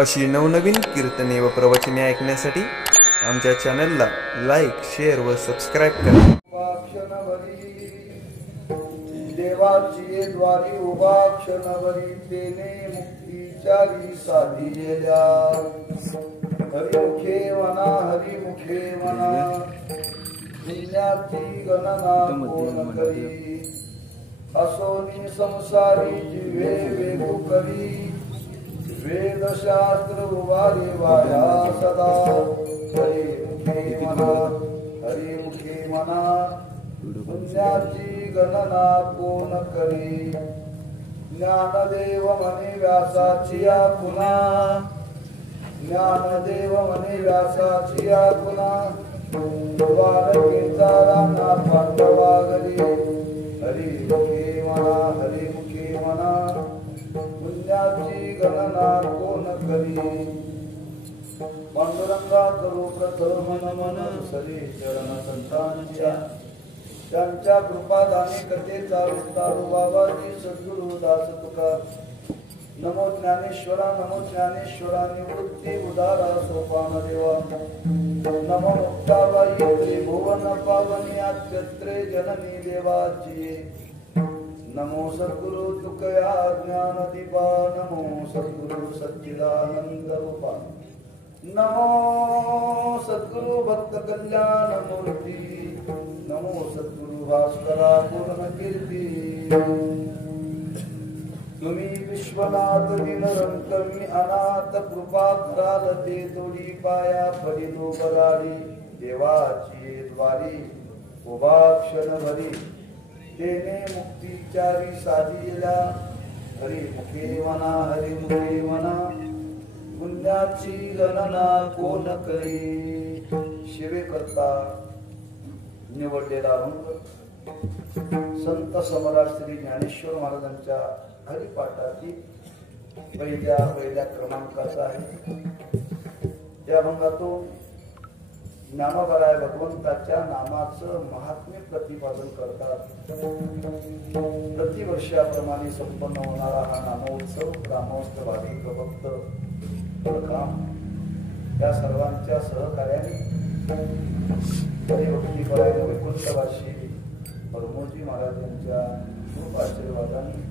अशी नवनवीन कीर्तने व प्रवचने ऐकण्यासाठी आमच्या चॅनलला लाईक, शेअर व सबस्क्राईब करा. देवाची द्वारी उभा क्षणभरी तेने मुक्तीचारी साधिलेल्या हरिमुखे म्हणा हरिमुखे म्हणा पुण्याची गणना कोण करी असोनी संसारी जिवे वेगू करी वेदशास्त्र उभारे वाया सदा हरिमुखे म्हणा पुण्याची गणना कोण करी ज्ञानदेव म्हणे व्यासाची पुन्हा ज्ञानदेव म्हणे व्यासाची पुन्हा द्वारकेचा राणा पांडवा घरी हरिमुखे म्हणा पुण्याची गणना कोण करी पांडुरंगा करू प्रथम नमन सरी चरण संतांच्या त्यांच्या कृपादाने कथेचा विस्तार बाबाजी सद्गुरु दास तुका नमो ज्ञानेश्वरा निवृत्ती उदारा सोपान देवा नमो मुक्ताबाई त्रिभुवन पावनी आद्यत्रे जननी देवाची नमो सद्गुरु तुकया ज्ञान दीपा नमो सद्गुरु सच्चिदानंद रूपा नमो सद्गुरु भक्त कल्याण मूर्ती नमो सद्गुरु भास्करा पूर्ण कीर्ती तुम्ही विश्वनाथ दिनरंत मी अनाथ कृपा कराल ते तोडी पाया फरिदो बराडी देवाची द्वारी उभा क्षणभरी तेने मुक्तीचारी साधिला हरिमुखे म्हणा पुण्याची गणना कोण करी शिवे करता निवडलेला रंग संत सम्राट श्री ज्ञानेश्वर महाराजांच्या हरिपाठातील पहिल्या क्रमांकाचा आहे. त्या भंगातून ज्ञानोबराय भगवंताच्या नामाचं महात्म्य प्रतिपादन करतात. प्रतिवर्षाप्रमाणे संपन्न होणारा हा नामोत्सव ग्रामस्थ भाविक भक्त काम या सर्वांच्या सहकार्याने हरिभक्तीपरायण वैकुंठवासी परमोजी महाराज यांच्या खूप आशीर्वादाने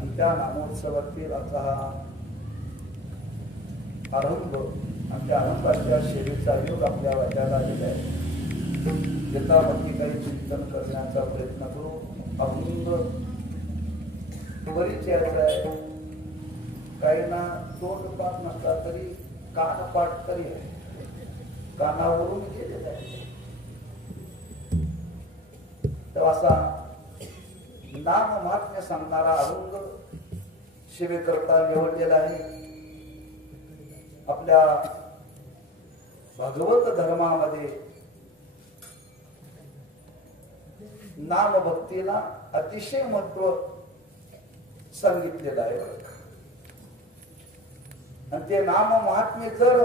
आणि त्या नामोत्सवातील आता हा आरंभ आणि त्या आनंदाच्या सेवेचा योग आपल्या वाट्याला आलेला आहे. यथामती काही चिंतन करण्याचा प्रयत्न करू. अभंग परिचयाचा आहे. काही ना तोंड पाठ नसला तरी कान पाठ तरी आहे. कानावरून केलेला आहे. तर असा नाम महात्म्य सांगणारा अभंग शिवेकरता निवडलेला आहे. आपल्या भागवत धर्मामध्ये नाम भक्तीला अतिशय महत्व सांगितलेलं आहे. आणि ते नाम महात्म्य जर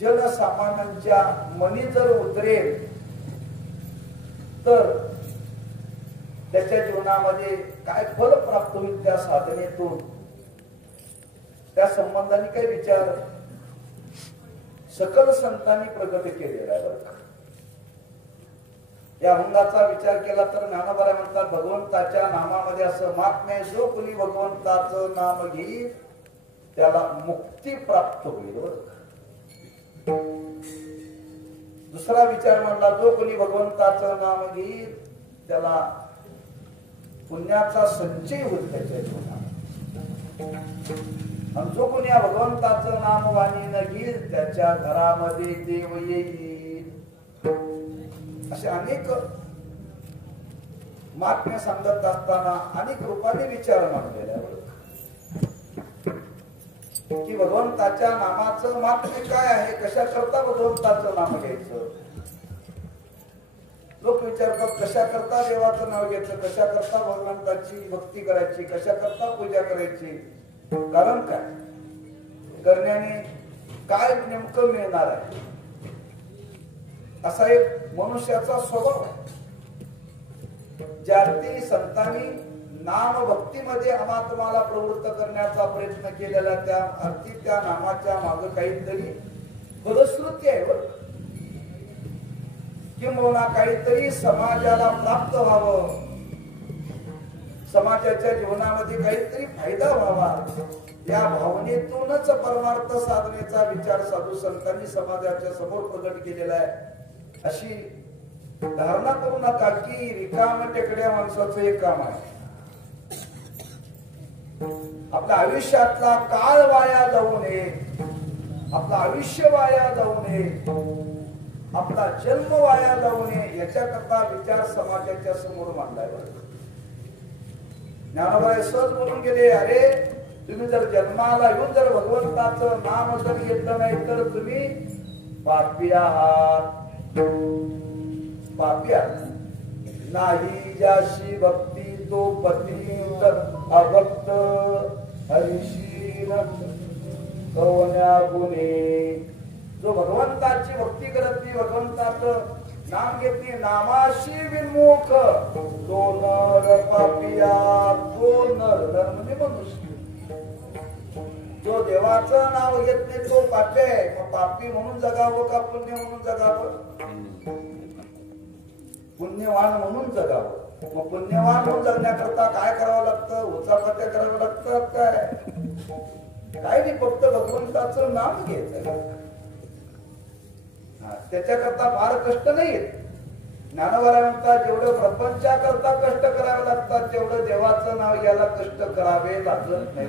जनसामान्यांच्या मनी जर उतरेल तर त्याच्या जीवनामध्ये काय फल प्राप्त होईल त्या साधनेतून त्या संबंधाने काही विचार सकल संतांनी प्रगट केलेला आहे. या अभंगाचा विचार केला तर ज्ञानोबराय म्हणतात भगवंताच्या नामामध्ये असं महात्म्य जो कोणी भगवंताचं नाम घेईल त्याला मुक्ती प्राप्त होईल. दुसरा विचार म्हणला जो कोणी भगवंताचं नाम घेईल त्याला पुण्याचा संचय होईल त्याच्या जीवनात. आणि जो कोणी या भगवंताचं नाम वाणीनं घेईल त्याच्या घरामध्ये देव येईल. असे अनेक महात्म्य सांगत असताना अनेक रूपाने विचार मांडलेला आहे की भगवंताच्या नामाचं महात्म्य काय आहे, कशा करता भगवंताचं नाम घ्यायचं. लोक विचारतात कशा करता देवाचं नाव घ्यायचं, कशा करता भगवंताची भक्ती करायची, कशा करता पूजा करायची. कारण काय करण्याने काय नेमकं मिळणार आहे असा एक मनुष्याचा स्वभाव आहे. ज्याती संतांनी नाम भक्तीमध्ये आम्हा तुम्हाला प्रवृत्त करण्याचा प्रयत्न केलेला त्या अर्थी त्या नामाच्या मागे काहीतरी फलश्रुती आहे बरं, किंवा काहीतरी समाजाला प्राप्त व्हावं, समाजाच्या जीवनामध्ये काहीतरी फायदा व्हावा, या भावनेतूनच परमार्थ साधनेचा विचार साधू संतांनी समाजाच्या समोर प्रकट केलेला आहे. अशी धारणा करू नका की रिकाम टेकड्या माणसाचं एक काम आहे. आपल्या आयुष्यातला काळ वाया जाऊ नये, आपलं आयुष्य वाया जाऊ नये, आपला जन्म वाया जाऊ नये, याच्याकरता विचार समाजाच्या समोर मांडलाय. ज्ञानोबा सहज बोलून गेले, अरे तुम्ही जर जन्माला येऊन जर भगवंताचं नाम जर घेतलं नाही तर तुम्ही पापी आहात. पापी आहात. नाही ज्याशी भक्ती तो पती अभक्त हरिशील कवन्या गुणे. जो भगवंताची भक्ती करत नाही, भगवंताचं नाम घेत नाही, नामाशी विमुख तो नर पापिया, तो नर म्हणजे मनुष्य. जो देवाचं नाव घेत नाही तो पापी आहे. मग पापी म्हणून जगावं का पुण्य म्हणून जगावं? पुण्यवान म्हणून जगावं. मग पुण्यवान म्हणून जगण्याकरता काय करावं लागतं? उचापत्या करावं लागतं काय? नाही, फक्त भगवंताचं नाम घ्यायचं. त्याच्याकरता फार कष्ट नाही. ज्ञानोबा म्हणतात जेवढं प्रपंचाकरता कष्ट करावे लागतात तेवढं देवाचं नाव घ्यायला कष्ट करावे लागत नाही.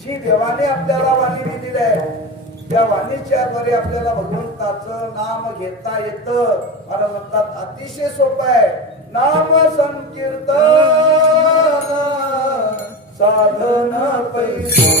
जी देवाने आपल्याला वाणी दिलेली आहे त्या वाणीच्या द्वारे आपल्याला भगवंताचं नाम घेता येतं. मला म्हणतात अतिशय सोपं आहे. नाम संकीर्तन साधन पैसे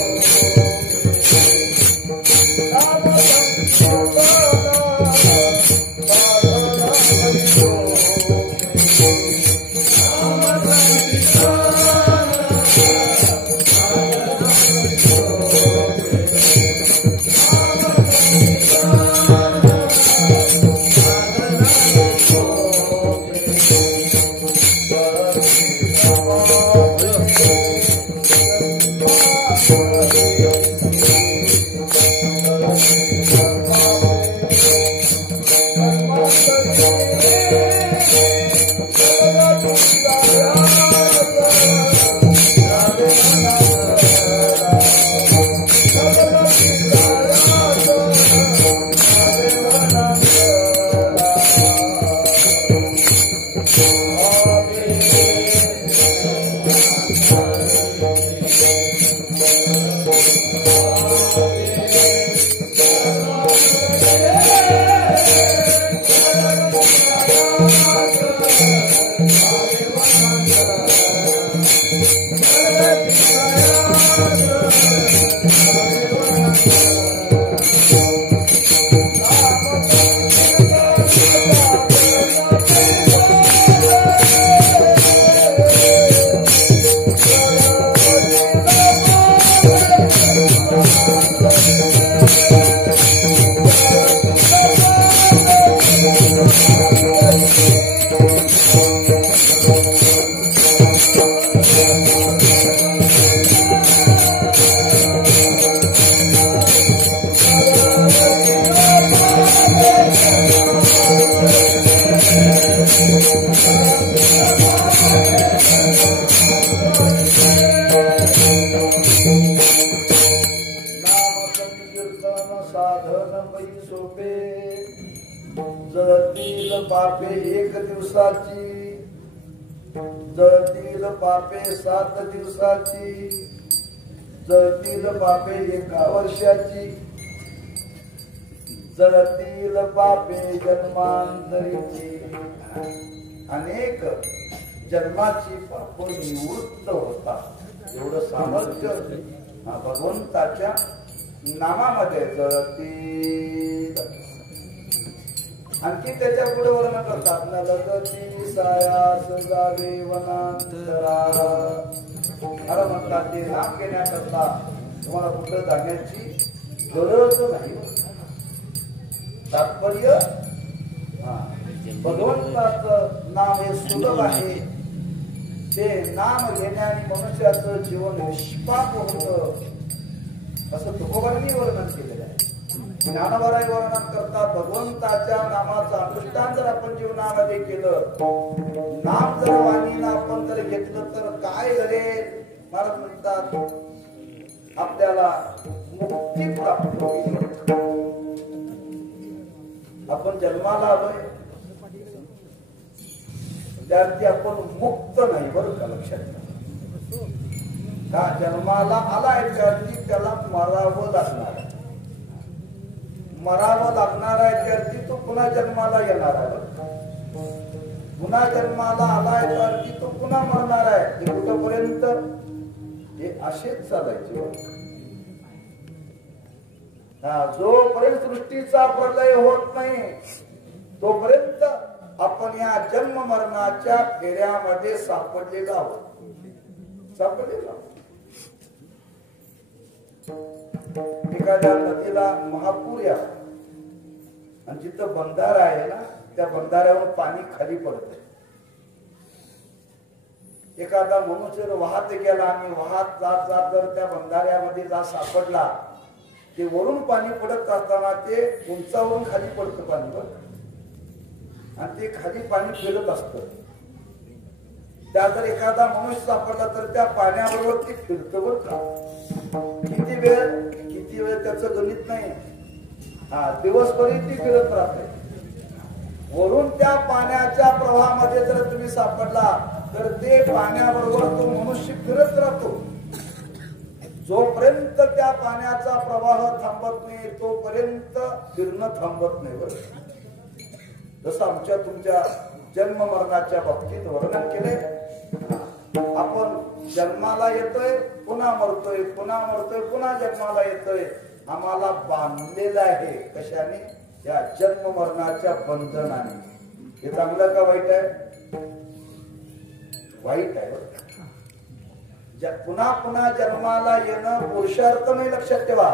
पापे एक दिवसाची, जळतील पापे 7 दिवसाची, जळतील पापे 1 वर्षाची, जळतील पापे जन्मांतरीची. अनेक जन्माची पाप निवृत्त होतात. एवढं सामर्थ्य भगवंताच्या नामामध्ये जळतील. आणखी त्याच्या पुढे वर्णन करतात न लगती सायास जावे वनांतरा. अरे म्हणतात ते नाम घेण्याकरता तुम्हाला कुठं जाण्याची गरज नाही. तात्पर्य भगवंताचं नाम हे सुलभ आहे. ते नाम घेण्याने मनुष्याचं जीवन निष्पाप होतं असं तुकोबांनी वर्णन केलेलं आहे. ज्ञानवराय वर्णन करतात भगवंताच्या नामाचं अनुष्ठान जर आपण जीवनामध्ये केलं, नाम जर वाणीनं आपण जर घेतलं तर काय घडेल. महाराज म्हणतात आपल्याला मुक्ती प्राप्त होईल. आपण जन्माला आलोय त्यार्थी आपण मुक्त नाही बरं का, लक्षात घ्या. का जन्माला आलाय त्यार्थी त्याला मरावं लागणार आहे. मरावं लागणार आहे त्यार्थी तो पुन्हा जन्माला येणार आहे. पुन्हा जन्माला आलाय त्यार्थी तो पुन्हा मरणार आहे. ते कुठपर्यंत हे असेच चालायचे. जोपर्यंत सृष्टीचा प्रलय होत नाही तोपर्यंत आपण या जन्म मरणाच्या फेऱ्यामध्ये सापडलेला आहोत. एखाद्या नदीला महापूर या आणि जिथं बंधारा आहे ना त्या बंधाऱ्यावर पाणी खाली पडत. एखादा मनुष्य वाहत गेला आणि वाहत जात जात जर त्या बंधाऱ्यामध्ये जा सापडला, ते वरून पाणी पडत असताना ते उंचावरून खाली पडतं पाणी बघ, आणि ते खाली पाणी फिरत असत. त्या जर एखादा मनुष्य सापडला तर त्या पाण्याबरोबर ते फिरतं बघ का. किती वेळ त्याचं गणित नाही. दिवसभरी ती फिरत राहते. वरून त्या पाण्याच्या प्रवाहामध्ये जर तुम्ही सापडला तर ते पाण्याबरोबर तो मनुष्य फिरत राहतो. जोपर्यंत त्या पाण्याचा प्रवाह थांबत नाही तोपर्यंत फिरणं थांबत नाही. बरं, जसं आमच्या तुमच्या जन्म मरणाच्या बाबतीत वर्णन केले. आपण जन्माला येतोय, पुन्हा मरतोय, पुन्हा मरतोय, पुन्हा जन्माला येतोय. आम्हाला बांधलेलं आहे कशाने? या जन्म मरणाच्या बंधनाने. हे चांगलं का वाईट आहे? वाईट आहे. पुन्हा पुन्हा जन्माला येणं पुरुषार्थ नाही, लक्षात ठेवा.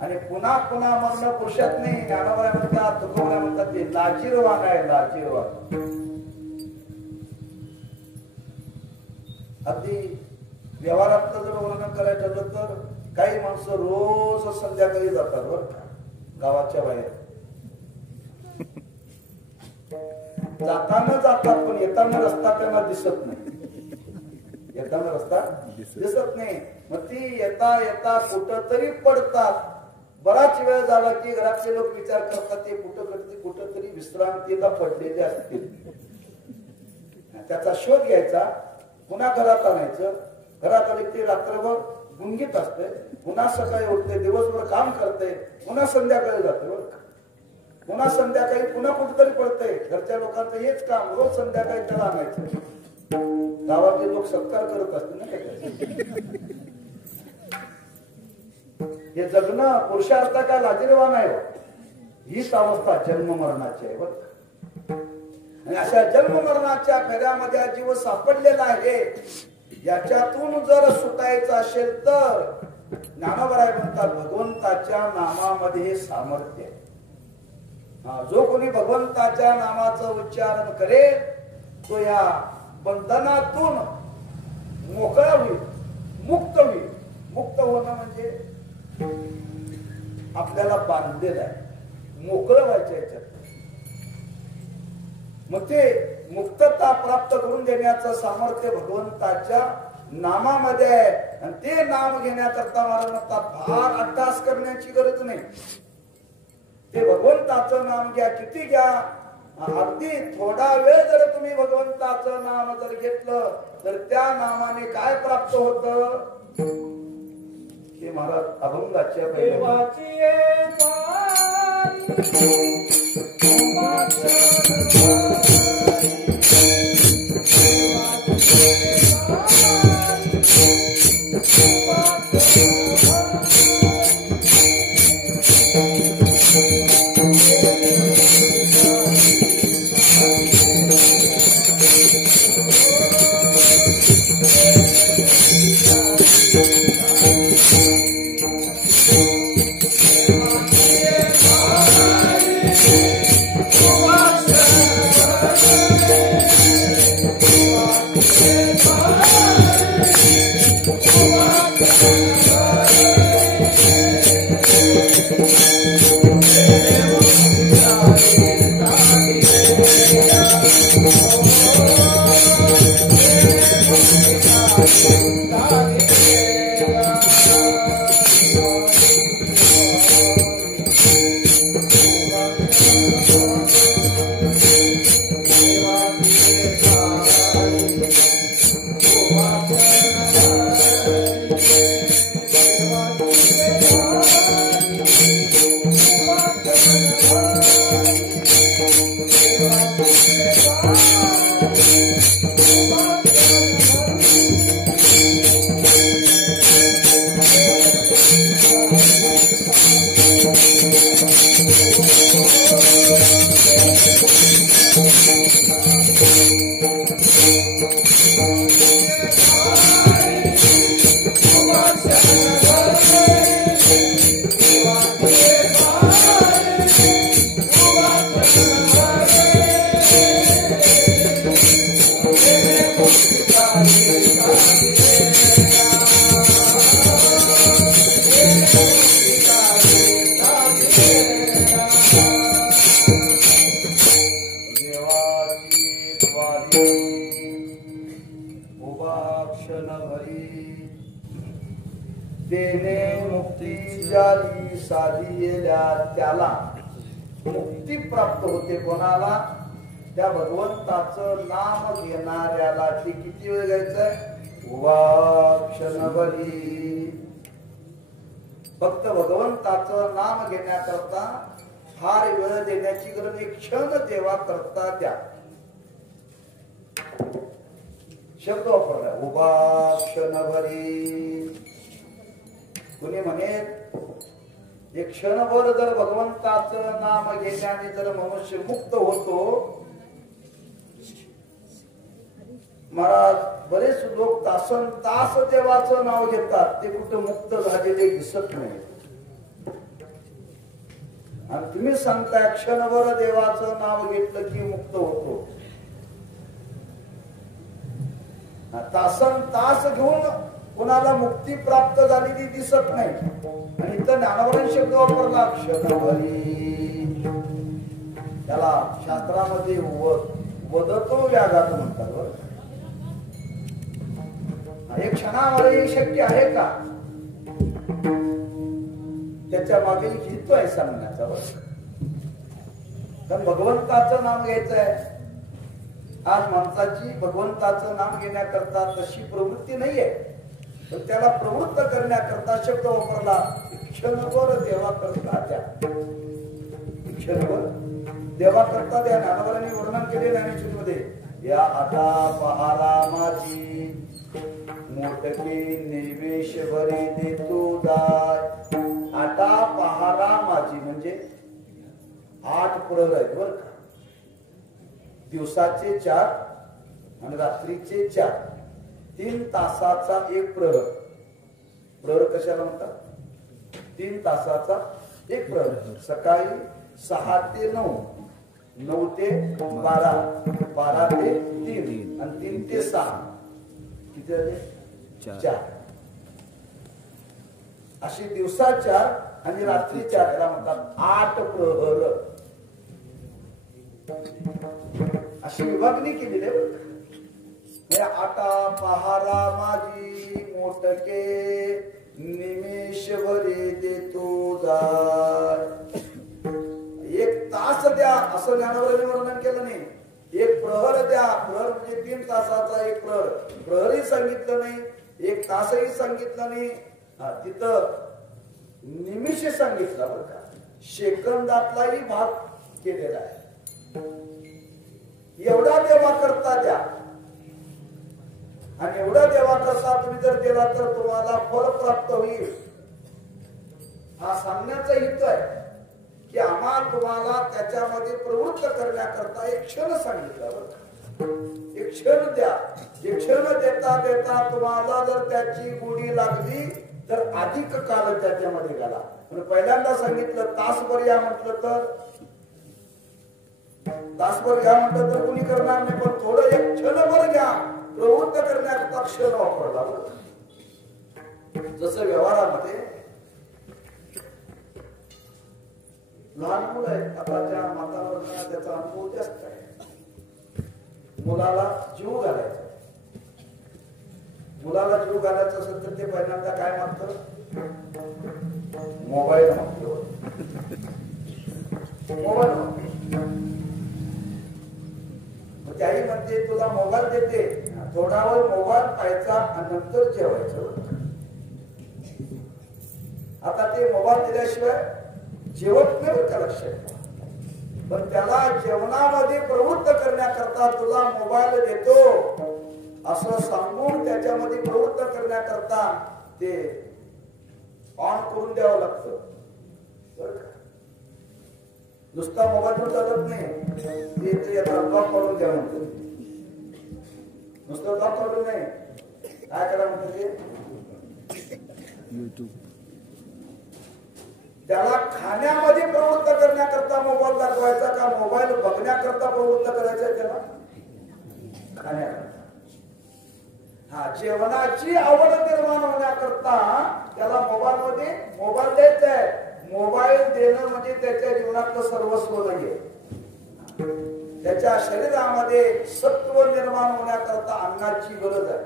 आणि पुन्हा पुन्हा मरण पुरुषार्थ नाही. ज्ञानवराय म्हणतात, तुकोबाराय म्हणतात ते लाजीरवान आहे, लाजीरवान. अगदी व्यवहारातलं जर वर्णन करायचं ठरलं तर काही माणसं रोज संध्याकाळी जातात बरं का गावाच्या बाहेर. जाताना जातात पण येताना रस्ता त्यांना दिसत नाही. येताना रस्ता दिसत नाही. मग ती येता येता कुठं तरी पडतात. बराच वेळ झाला की घरातले लोक विचार करतात ते कुठं तरी विश्रांतीला पडलेले असतील. त्याचा शोध घ्यायचा, पुन्हा घरात आणायचं. घरात आले ते रात्रभर गुंगीत असते, पुन्हा सकाळी उठते, दिवसभर काम करते, पुन्हा संध्याकाळी जाते. पुन्हा संध्याकाळी पुन्हा कुठेतरी पडते. घरच्या लोकांचं हेच काम, रोज संध्याकाळी त्याला आणायचं. गावातले लोक सत्कार करत असतील ना. हे जगणं पुरुषार्थ काय लाजीरवान आहे? हीच अवस्था जन्म मरणाची आहे. आणि अशा जन्म मरणाच्या फेऱ्यामध्ये जीव सापडलेला आहे. याच्यातून जर सुटायचं असेल तर ज्ञानवराय म्हणतात भगवंताच्या नामामध्ये हे सामर्थ्य आहे. जो कोणी भगवंताच्या नामाचं उच्चारण करेल तो या बंधनातून मोकळा होईल, मुक्त होईल. मुक्त होणं म्हणजे आपल्याला बांधलेलं आहे, मोकळं व्हायचं याच्यात. मग ते मुक्तता प्राप्त करून देण्याचं सामर्थ्य भगवंताच्या नामामध्ये आहे. आणि ते नाम घेण्याकरता मला म्हणतात फार अट्टास करण्याची गरज नाही. ते भगवंताचं नाम घ्या, किती घ्या. अगदी थोडा वेळ जर तुम्ही भगवंताचं नाम जर घेतलं तर त्या नामाने काय प्राप्त होतं हे महाराज अभंगाच्या Bye. देणे मुक्ती ज्याली साधियेल्या त्याला मुक्ती प्राप्त होते. कोणाला? त्या भगवंताचं नाम घेणाऱ्याला. ते किती वेळ घ्यायचंय? उभा क्षणभरी. फक्त भगवंताचं नाम घेण्याकरता फार वेळ देण्याची गरज. एक क्षण देवा करता द्या. शब्द वापरला उभा क्षणभरी. कुणी म्हणे एक क्षणभर जर भगवंताचं नाम घेण्याने जर मनुष्य मुक्त होतो. महाराज बरेच लोक तासन तास देवाचं नाव घेतात. ते कुठं मुक्त झालेले दिसत नाही. आणि तुम्ही सांगताय क्षणभर देवाचं नाव घेतलं की मुक्त होतो. तासन तास घेऊन कोणाला मुक्ती प्राप्त झालेली दिसत नाही. आणि इथं ज्ञानवरण शब्द वापरला क्षणभरी. त्याला शास्त्रामध्ये वदतो व्याघात म्हणतात. एक क्षणामध्ये शक्य आहे का? त्याच्या मागे हेतू आहे सांगण्याचा. कारण भगवंताचं नाम घ्यायचं आहे. आज माणसाची भगवंताचं नाम घेण्याकरता तशी प्रवृत्ती नाहीये. पण त्याला प्रवृत्त करण्याकरता शब्द वापरला क्षणभर देवा करता द्या. क्षणभर देवा करता द्या. ज्ञानवरांनी वर्णन केले ज्ञानेश्वरीमध्ये. या आता पहारा माझी मोठकी निवेश भरी देतो दाय. आता पहारा माझी म्हणजे 8 प्रहर आहेत बर का. दिवसाचे 4 आणि रात्रीचे 4. 3 तासाचा एक प्रहर. प्रहर कशाला म्हणतात? 3 तासाचा एक प्रहर. सकाळी 6 ते 9, 9 ते 12, 12 ते 3 आणि 3 ते 6. किती झाले? 4. अशी दिवसा 4 आणि रात्री 4 याला म्हणतात 8 प्रहर. अशी विभागणी केलेली आहे. आता पहारा माझी मोठके निमेष भरी देतो दाय. 1 तास द्या असं ज्ञानवरांनी वर्णन केलं नाही. 1 प्रहर द्या. प्रहर म्हणजे 3 तासाचा एक प्रहर. प्रहरही सांगितलं नाही, 1 तासही सांगितलं नाही. तिथं निमिष सांगितलं बरं का. सेकंदातलाही भाग केलेला आहे. एवढा देवा करता द्या. आणि एवढा देवा करता तुम्ही जर दिला तर तुम्हाला फळ प्राप्त होईल. हा सांगण्याचा हेतू आहे की आम्हाला तुम्हाला त्याच्यामध्ये प्रवृत्त करण्याकरता एक क्षण सांगितलं. एक क्षण द्या. एक क्षण देता देता तुम्हाला जर त्याची गोडी लागली तर अधिक काल त्याच्यामध्ये गेला. पहिल्यांदा सांगितलं तासभर या म्हटलं तर तासभर घ्या म्हटलं तर कुणी करणार नाही. पण थोडं एक क्षणभर घ्या. प्रवृत्त करण्याकरता क्षण वापरला. जसं व्यवहारामध्ये लहान मुलं आहेत. आताच्या वातावरणात त्याचा अनुभव जास्त आहे. मुलाला जीव घालायचा. मुलाला जीव घालायचं असेल तर ते पहिल्यांदा काय मागतं? मोबाईल मागतो. मोबाईल मागतो. मग त्याही म्हणते तुला मोबाईल देते, थोडा वेळ मोबाईल पाहायचा आणि नंतर जेवायचं. आता ते मोबाईल दिल्याशिवाय जेवत नाही का? लक्षात. पण त्याला जेवणामध्ये प्रवृत्त करण्याकरता तुला मोबाईल देतो असं सांगून त्याच्यामध्ये प्रवृत्त करण्याकरता ते ऑन करून द्यावं लागतं. नुसता मोबाईल चालत नाही, लॉक करून द्यावं म्हणतो. नुसतं लॉक करून नाही, काय करा म्हणतो ते युट्यूब. त्याला खाण्यामध्ये प्रवृत्त करण्याकरता मोबाईल दाखवायचा का मोबाईल बघण्याकरता प्रवृत्त करायचा? त्याला खाण्याकरता. हा, जेवणाची आवड निर्माण होण्याकरता त्याला मोबाईल मध्ये मोबाईल द्यायचा आहे. मोबाईल देणं म्हणजे त्याच्या जीवनातलं सर्वस्व नाहीये. त्याच्या शरीरामध्ये सत्व निर्माण होण्याकरता अन्नाची गरज आहे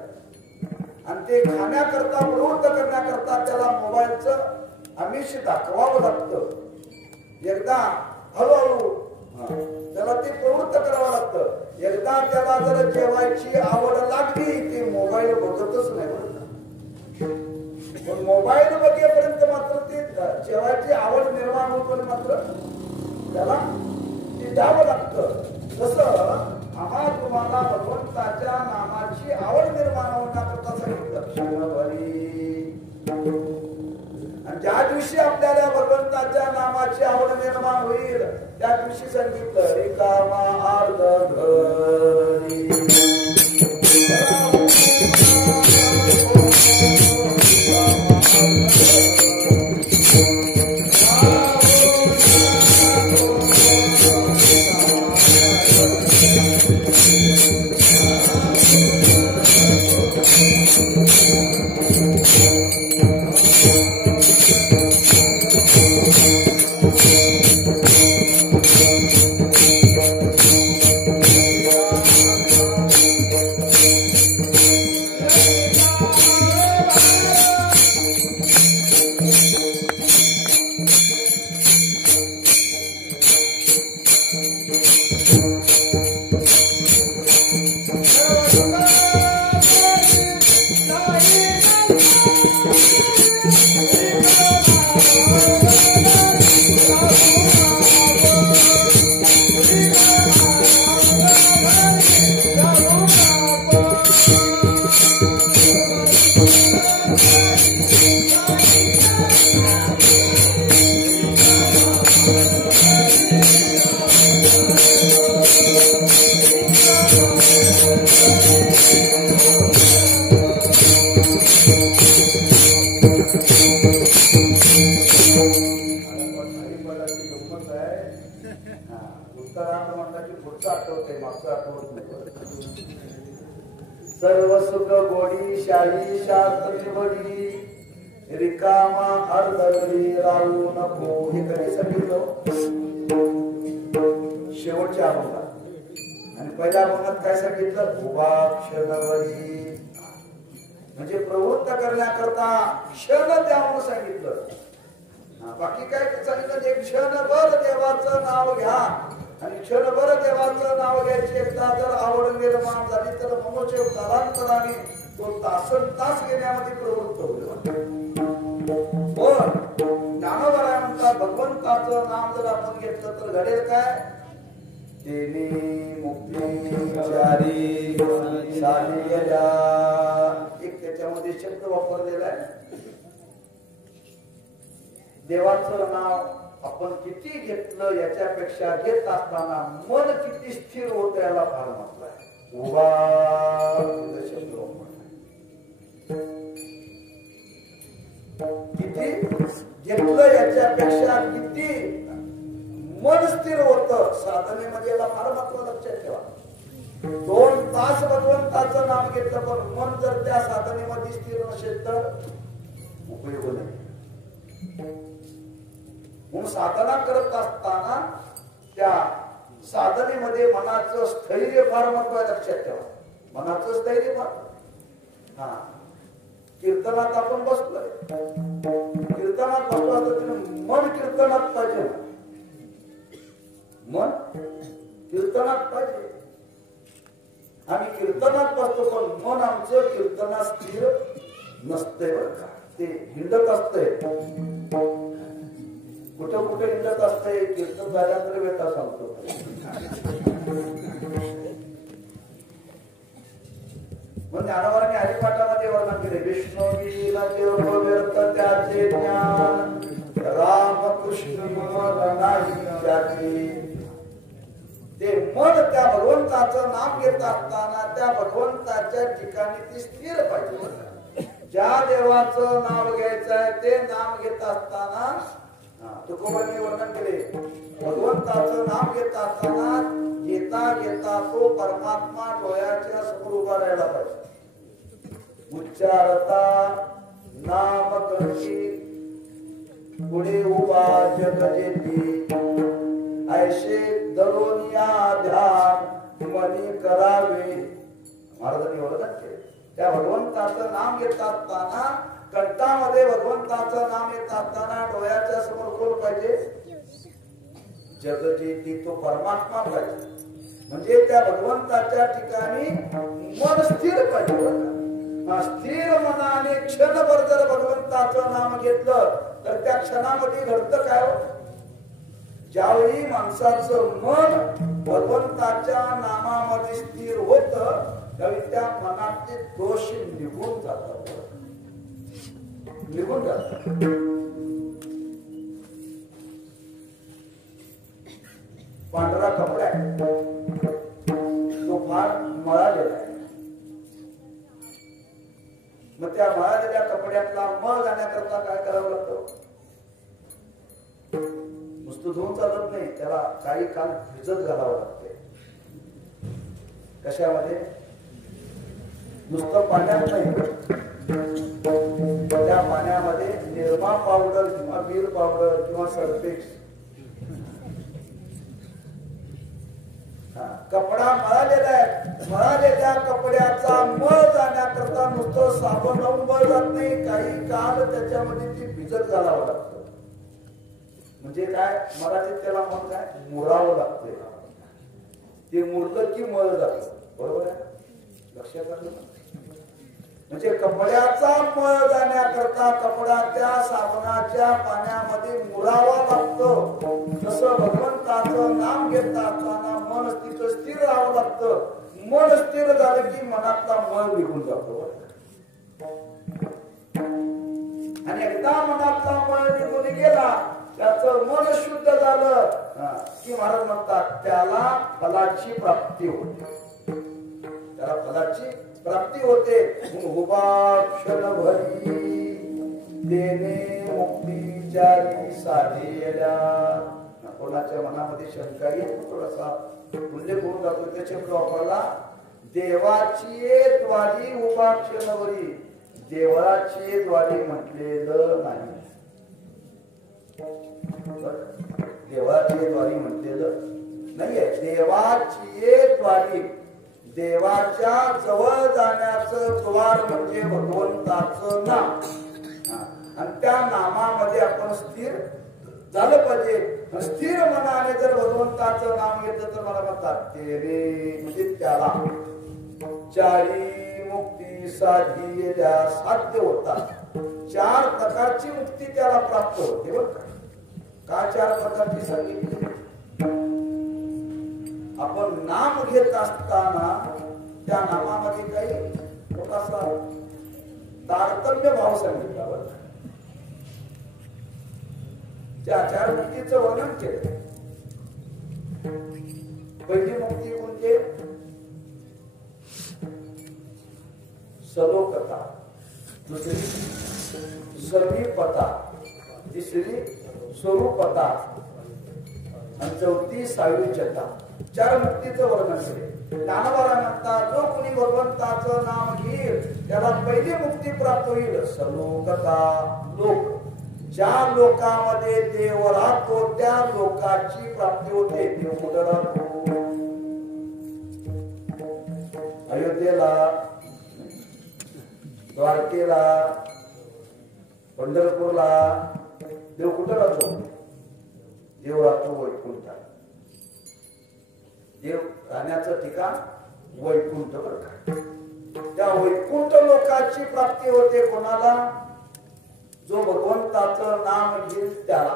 आणि ते खाण्याकरता प्रवृत्त करण्याकरता त्याला मोबाईलचं आमिष दाखवावं लागतं. एकदा हळूहळू त्याला ते प्रवृत्त करावं लागतं. एकदा त्याला जर जेवायची आवड लागली ते मोबाईल बघतच नाही. पण मोबाईल बघेपर्यंत मात्र ते जेवायची आवड निर्माण होतो, मात्र त्याला ते द्यावं लागतं. तसं आम्हा तुम्हाला भगवंताच्या नामाची आवड निर्माण होण्याकरता सांगितलं. आणि ज्या दिवशी आपल्याला भगवंताच्या नामाची आवड निर्माण होईल त्या दिवशी सांगितलं रिकामा अर्ध घरी. सर्व सुख गोडी शाही शास्त्र निवडी रिकामा अर्धगडी राहू नको. हे कधी सांगितलं? शेवटच्या अभंगात. आणि पहिल्या अभंगात काय सांगितलं? उभा क्षणवरी, म्हणजे प्रवृत्त करण्याकरता क्षण द्या म्हणून सांगितलं. बाकी काय सांगितलं? एक क्षणभर देवाचं नाव घ्या आणि क्षणभर देवाचं नाव घ्यायची एकदा जर आवड निर्माण झाली तर मनुष्य कालांतराने तो तासन तास घेण्यामध्ये प्रवृत्त होईल. पण ज्ञानोबा म्हणतात भगवंताचं नाम जर आपण घेतलं तर घडेल काय? तेने मुक्ती चारी सानियला, एक त्याच्यामध्ये शब्द वापरलेला आहे. देवाचं नाव आपण किती घेतलं याच्यापेक्षा घेत असताना मन किती स्थिर होत याला फार महत्व आहे. उभा शब्द किती घेतलं याच्यापेक्षा किती मन स्थिर होत साधनेमध्ये याला फार महत्व लक्षात ठेवा. 2 तास भगवंताचं नाम घेतलं पण मन जर त्या साधनेमध्ये स्थिर नसेल तर उपयोग नाही. म्हणून साधना करत असताना त्या साधनेमध्ये मनाचं स्थैर्य फार महत्व आहे. लक्षात ठेवा, मनाचं स्थैर्य फार. कीर्तनात आपण बसलोय, कीर्तनात बसलो असतो तिने मन कीर्तनात पाहिजे, मन कीर्तनात पाहिजे. आम्ही कीर्तनात बसतो पण मन आमचं कीर्तनात स्थिर नसतंय बरं का. ते हिंडत असतंय, कुठं कुठे हिंडत असतंय. कीर्तन झाल्यानंतर वेटा सांगतो. मग ज्ञानवाराने हरिपाठामध्ये वर्णन केले. विष्णू व्यर्थ त्याचे ज्ञान, रामकृष्ण नाही त्याचे. ते मन त्या भगवंताचं नाम घेत असताना त्या भगवंताच्या ठिकाणी ती स्थिर पाहिजे. ज्या देवाचं नाव घ्यायचं आहे ते नाम घेत असताना तुकोबांनी वर्णन केले. भगवंताचं नाम घेत असताना घेता घेता तो परमात्मा डोळ्याच्या समोर उभा राहायला पाहिजे. उच्चारता नाम करती पुढे उभा जग जेती, ऐसे दरोनिया ध्यान मनी करावे. महाराजांनी वर्णन केले. त्या भगवंताचं नाम घेत असताना कंठामध्ये भगवंताचं नाम येत असताना डोळ्याच्या समोर कोण पाहिजे? जग जेती तो परमात्मा पाहिजे. म्हणजे त्या भगवंताच्या ठिकाणी मन स्थिर पाहिजे. स्थिर मनाने क्षणभर जर भगवंताचं नाम घेतलं तर त्या क्षणामध्ये घडतं काय? ज्यावेळी माणसाचं मन भगवंताच्या नामामध्ये स्थिर होत त्यावेळी त्या मनातले दोष निघून जातात, निघून जातात. पांढरा कपडा आहे तो फार मळालेला आहे. मग त्या मळालेल्या कपड्यातला मळ जाण्याकरता काय करावं लागतं? नुसतं धुवून चालत नाही, त्याला काही काळ भिजत घालावं लागते. कशामध्ये? नुसतं पाण्यात नाही, त्या पाण्यामध्ये निरमा पावडर किंवा मीर पावडर किंवा सर्फेक्स. कपडा मळालेला आहे, मळालेल्या कपड्याचा मळ जाण्याकरता नुसतं साबण लावून मळ जात नाही, काही काळ त्याच्यामध्ये ती भिजत घालावं लागतं. म्हणजे काय मराठीत त्याला मग काय मुरावं लागतंय. ते मुरलं की मळ जात. बरोबर आहे, लक्षात आलं? म्हणजे कपड्याचा मळ जाण्याकरता कपडा त्या साबणाच्या पाण्यामध्ये मुरावा लागतो. तसं भगवंताचं नाम घेत असताना मन तिथं स्थिर राहावं लागतं. मन स्थिर झालं की मनातला मळ निघून जातो. आणि एकदा मनातला मळ निघून गेला, त्याचं मन शुद्ध झालं की महाराज म्हणतात त्याला फलाची प्राप्ती होते. त्याला फलाची प्राप्ती होते. उभा क्षण भरी देणे मुक्तीच्या साधेल्या. कोणाच्या मनामध्ये शंका येईल थोडासा उल्लेख होऊन जातो त्याच्यामध्ये वापरला. देवाची द्वारी उभा क्षणभरी, देवळाची द्वारी म्हटलेलं नाही. देवाची द्वारी म्हटलेलं नाहीये. देवाची द्वारी, देवाच्या जवळ जाण्याचं द्वार म्हणजे भगवंताचं नाम. आणि त्या नामामध्ये आपण स्थिर झालं पाहिजे. स्थिर मनाने जर भगवंताचं नाम घेतलं तर मला म्हणतात तेरे म्हणजे त्याला चारी मुक्ती साधील्या साध्य होतात. 4 प्रकारची मुक्ती त्याला प्राप्त होते. बरं का 4 प्रकारची सांगितली? आपण नाम घेत असताना त्या नामामध्ये काही थोडासा तारतम्य भाव सांगितला. बरं त्या 4 मुक्तीचं वर्णन केलं. पहिली मुक्ती कोणती? सलोकता, दुसरी समीपता, तिसरी स्वरूपता आणि चौथी सायुज्यता. 4 मुक्तीचं वर्णन केले. ज्ञानवारा म्हणतात जो कोणी भगवंताचं नाम घेईल त्याला पहिली मुक्ती प्राप्त होईल. सलोकता, लोक. ज्या लोकांमध्ये देव राहतो त्या लोकाची प्राप्ती होते. देव कुठं राहतो? अयोध्येला द्वारकेला, पंढरपूरला देव कुठं राहतो? देव राहतो वैकुंठात. देव राहण्याचं ठिकाण वैकुंठ. बरं का? त्या वैकुंठ लोकाची प्राप्ती होते कोणाला? जो भगवंताचं नाम घेईल त्याला.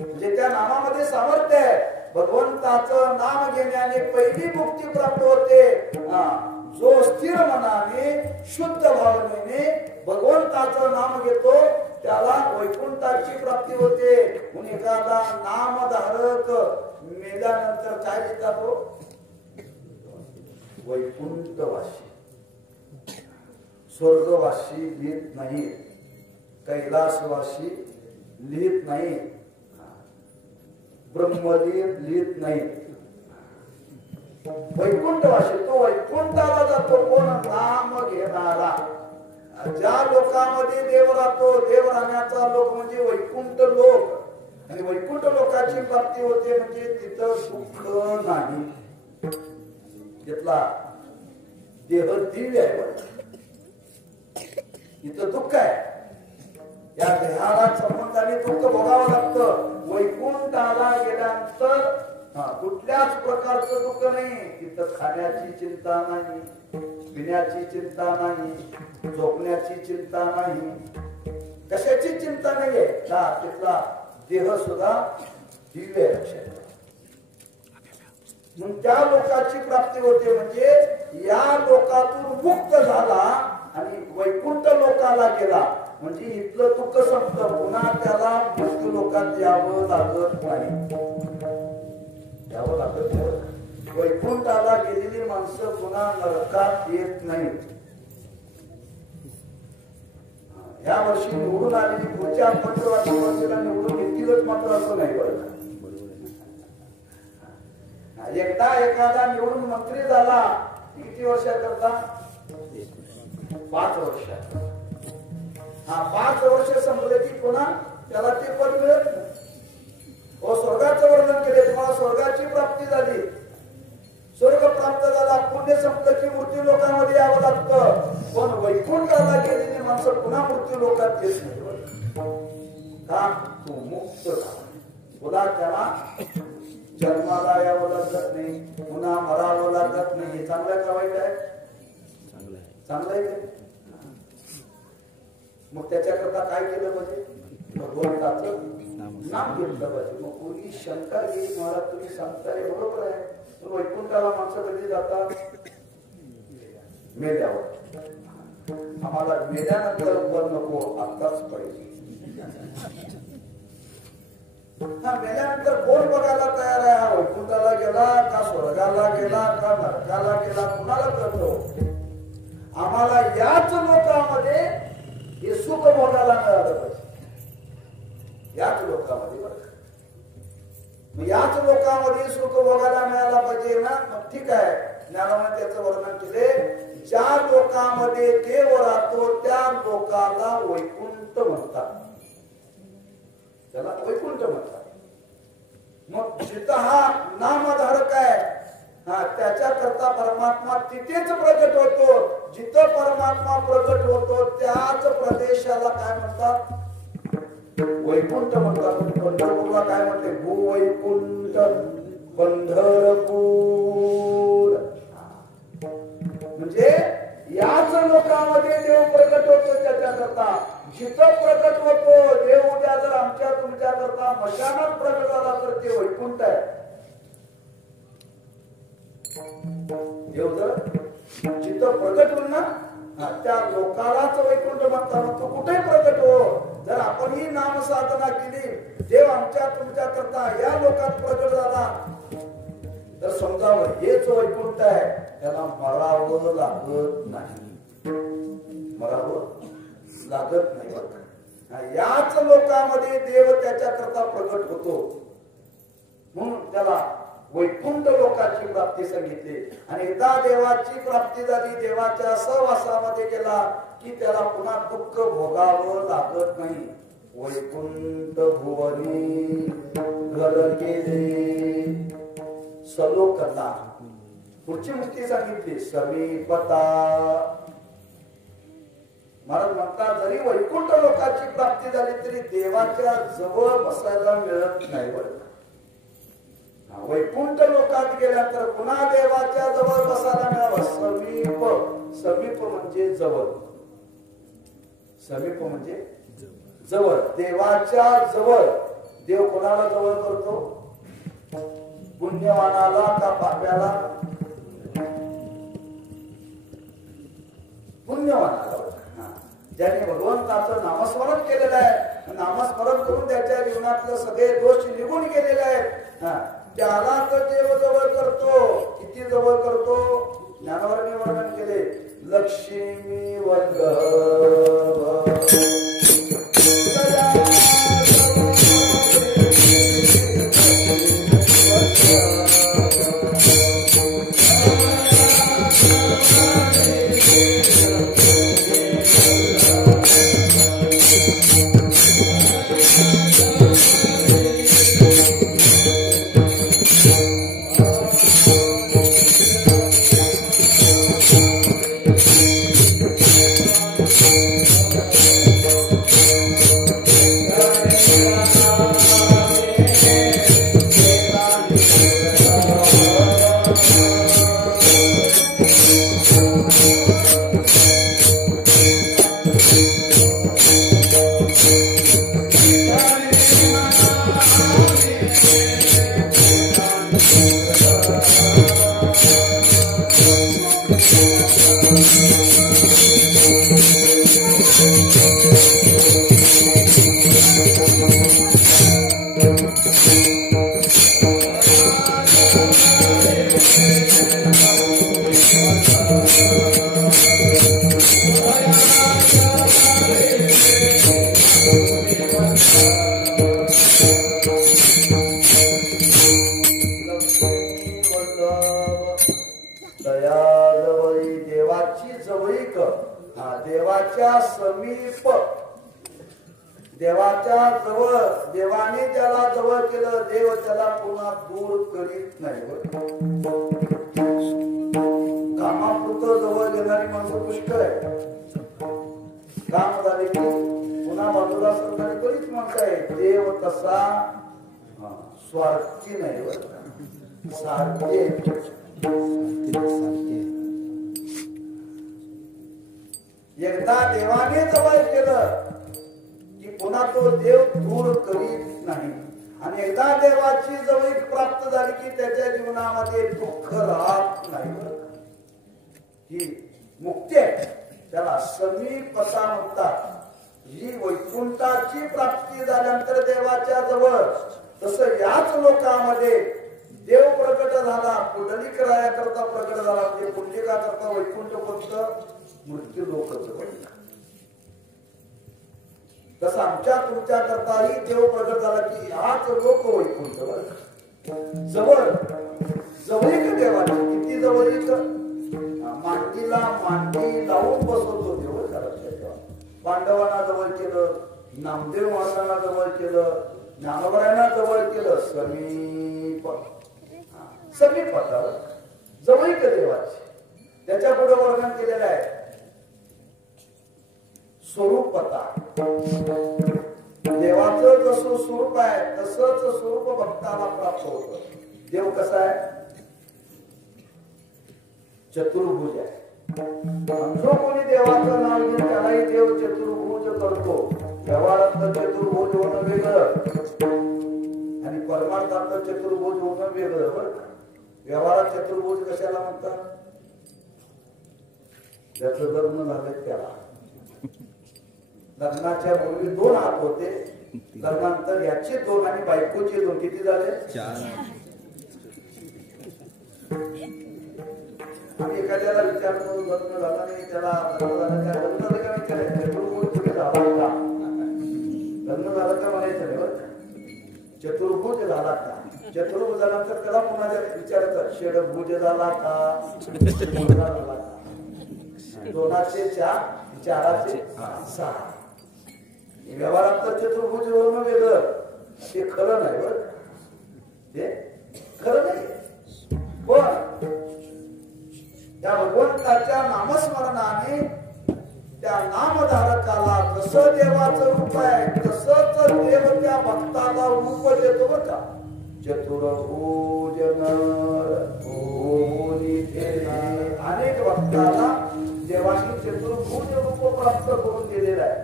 म्हणजे त्या नामामध्ये सामर्थ्य आहे. भगवंताचं नाम घेण्याने पहिली मुक्ती प्राप्त होते. जो स्थिर मनाने शुद्ध भावनेने भगवंताचं नाम घेतो त्याला वैकुंठाची प्राप्ती होते. म्हणून एखादा नामधारक मेल्यानंतर काय लिहितात तो? वैकुंठवासी. स्वर्गवासी लिहित नाही, कैलासवासी लिहित नाही, ब्रह्मलीन लिहित नाही. वैकुंठवासी तो वैकुंठाला जातो कोण? नाम घेणारा. ज्या लोकांमध्ये देव राहतो, देव राहण्याचा लोक म्हणजे वैकुंठ लोक. आणि वैकुंठ लोकांची प्राप्ती होते म्हणजे तिथं दुःख नाही. तिथला देह दिव्य आहे, इथं दुःख आहे. या देहाला संबंधाने दुःख भोगावं लागतं. वैकुंठाला गेल्यानंतर कुठल्याच प्रकारचं दुःख नाही. तिथं खाण्याची चिंता नाही, पिण्याची चिंता नाही, झोपण्याची चिंता नाही, कशाची चिंता नाहीये. तिथला देह सुद्धा दिव्य आहे. मग त्या लोकाची प्राप्ती होते म्हणजे या लोकातून मुक्त झाला आणि वैकुंठ लोकाला गेला म्हणजे इथलं दुःख संपलं. पुन्हा त्याला मृत्यू लोकात यावं लागत नाही. यावं लागत नाही. वैकुंठाला गेलेली माणसं पुन्हा नरकात येत नाही. या वर्षी निवडून आलेली पुढच्या 15 वर्षाला निवडून येतीलच मात्र असं नाही. बरं एकदा एखादा निवडून मंत्री झाला किती वर्षाकरता? 5 वर्ष. 5 वर्ष संपले की पुन्हा त्याला ते पद मिळत नाही. स्वर्गाचं वर्णन केले. तुम्हाला स्वर्गाची प्राप्ती झाली, स्वर्ग प्राप्त झाला, पुण्य संपलं की मृत्यू लोकांमध्ये यावं लागतं. पण वैकुंठाला गेलेली माणसं पुन्हा मृत्यू लोकात येत नाही. का? तो मुक्त झाला. पुन्हा त्याला जन्माला यावं लागत नाही, पुन्हा मरावं लागत नाही. हे चांगलं का वाईट आहे? चांगलं आहे. मग त्याच्याकरता काय केलं पाहिजे? भगवंताचं नाम घेतलं पाहिजे. मग पूर्वी शंका येईल, महाराज तुम्ही सांगताय बरोबर आहे, पण वैकुंठाला माणसं कधी जातात? मेल्यावर. आम्हाला मेल्यानंतर वर नको, आत्ताच पाहिजे. मेल्यानंतर कोण बघायला तयार आहे? वैकुंठाला गेला का स्वर्गाला गेला का नरकाला गेला कुणाला करतो? आम्हाला याच लोकांमध्ये हे सुख भोगायला मिळालं पाहिजे. याच लोकांमध्ये याच लोकांमध्ये सुख भोगायला मिळाला पाहिजे ना. मग ठीक आहे, ज्ञानाने त्याचं वर्णन केले. ज्या लोकांमध्ये देव राहतो त्या लोकांना वैकुंठ म्हणतात. त्याला वैकुंठ म्हणतात. मग जिथं हा नामधारक आहे त्याच्याकरता परमात्मा तिथेच प्रगट होतो. जिथं परमात्मा प्रगट होतो त्याच प्रदेशाला काय म्हणतात? वैकुंठ म्हणतात. पंढरपूरला काय म्हणते? भूवैकुंठ पंढरपूर. म्हणजे याच लोकांमध्ये देव प्रगट होतो. त्याच्याकरता जिथं प्रगट होतो देव, उद्या जर आमच्या तुमच्या करता मशानात प्रगट झाला तर ते वैकुंठ आहे. देव जर जिथं प्रगट होईल ना त्या लोकालाच वैकुंठ म्हणतात. तो कुठे प्रगट हो. जर आपण ही नाम साधना केली, देव आमच्या तुमच्या करता या लोकात प्रगट झाला तर समजावं हेच वैकुंठ आहे. त्याला मरावं लागत नाही. मरावं लागत नाही. याच लोकांमध्ये देव त्याच्याकरता प्रगट होतो म्हणून त्याला वैकुंठ लोकाची प्राप्ती सांगितली. आणि एकदा देवाची प्राप्ती झाली, देवाच्या सहवासामध्ये गेला की त्याला पुन्हा दुःख भोगावं लागत नाही. वैकुंठ भुवनी घर गेले सलोकता. पुढची मुक्ती सांगितली समीपता. महाराज म्हणतात जरी वैकुंठ लोकाची प्राप्ती झाली तरी देवाच्या जवळ बसायला मिळत नाही बरं. वैकुंठ लोकात गेल्यानंतर पुन्हा देवाच्या जवळ बसायला मिळावं. समीप, समीप म्हणजे जवळ, समीप म्हणजे जवळ, देवाच्या जवळ. देव कोणाला जवळ करतो? पुण्यवानाला का पाप्याला? पुण्यवानाला. ज्याने भगवंताचं नामस्मरण केलेलं आहे, नामस्मरण करून त्याच्या जीवनातले सगळे दोष निघून गेलेले आहेत, त्याला तर देव जवळ करतो. किती जवळ करतो? ज्ञानवरांनी वर्णन केले. लक्ष्मी वल्लभ देवाच्या समीप, देवाच्या जवळ. देवाने त्याला जवळ केलं, देव त्याला पुन्हा दूर करीत नाही. कामापुरतं जवळ घेणारी माणसं पुष्कळ आहे. काम झाले की पुन्हा बाजूला सरणारी बरीच माणसं आहे. देव तसा स्वार्थी नाही, सारखे. एकदा देवाने जवळ केलं की पुन्हा तो देव दूर करीत नाही. आणि एकदा देवाची जवळ प्राप्त झाली की त्याच्या जीवनामध्ये दुःख राहत नाही. ही मुक्ती आहे, त्याला समीपता म्हणतात. ही वैकुंठाची प्राप्ती झाल्यानंतर देवाच्या जवळ, तसं याच लोकांमध्ये देव प्रकट झाला, पुंडलिक रायाकरता प्रकट झाला. म्हणजे पुंडलिकाकरता वैकुंठ फक्त मृत्यू लोकच. तसं आमच्या तुमच्या करताही देव प्रकट झाला की हाच लोक वैकुंठ जवळ. जवळीक देवाची किती जवळीक? मांडीला मांडी लावून बसवतो देव. पांडवांना जवळ केलं, नामदेव महाराजांना जवळ केलं, ज्ञानोबरायांना जवळ केलं. समीप, समीप जवळीक देवाची. त्याच्या पुढे वर्णन केलेलं आहे स्वरूपता. देवाचं जसं स्वरूप आहे तसंच स्वरूप भक्ताला प्राप्त होतं. देव कसा आहे? चतुर्भुज आहे. जो कोणी देवाचं नाव घेऊन त्यालाही देव चतुर्भुज करतो. व्यवहारात चतुर्भुज होणं वेगळं आणि परमार्थात चतुर्भुज होणं वेगळं. बरं, व्यवहारात चतुर्भुज कशाला म्हणतात? ज्याचं लग्न झालंय त्याला. लग्नाच्या पूर्वी 2 हात होते, लग्नानंतर याचे 2 आणि बायकोचे 2. किती झाले? 4. आम्ही एखाद्याला विचारतो लग्न झालं नाही, त्याला लग्न झालं का विचारायचं? चतुर्भुज झाला का? लग्न झालं का म्हणायचं नाही. बरं, चतुर्भुज झाला का? चतुर्भुज झाल्यानंतर त्याला पुन्हा विचारायचं षडभुज झाला का? झाला का? 2चे 4, 4चे 6. व्यवहारात तर चतुर्भुज होणं वेगळं, ते खरं नाही. बरं, ते खरं नाही. पण त्या भगवंताच्या नामस्मरणाने, त्या नामधारण जसं देवाचं रूप आहे तसंच देव त्या भक्ताला रूप देतो बरं का. चतुर्भुज अनेक भक्ताला देवाने चतुर्भुज रूप प्राप्त करून दिलेलं आहे.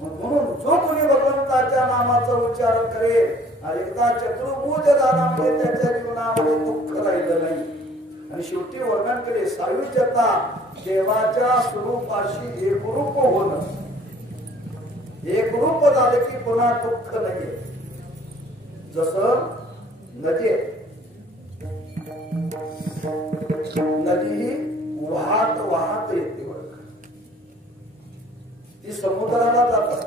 म्हणून जो कोणी भगवंताच्या नामाचा उच्चार करेल एकदा चतुर्भुज झाला म्हणजे त्याच्या जीवनामध्ये दुःख राहिलं नाही. आणि शेवटी वर्णन केले सायुज्यता देवाच्या स्वरूपाशी एकरूप होणं. एकरूप झाले की पुन्हा दुःख नाही. जसं नदी ही वाहत वाहत येते बरं. ती समुद्राला जातात.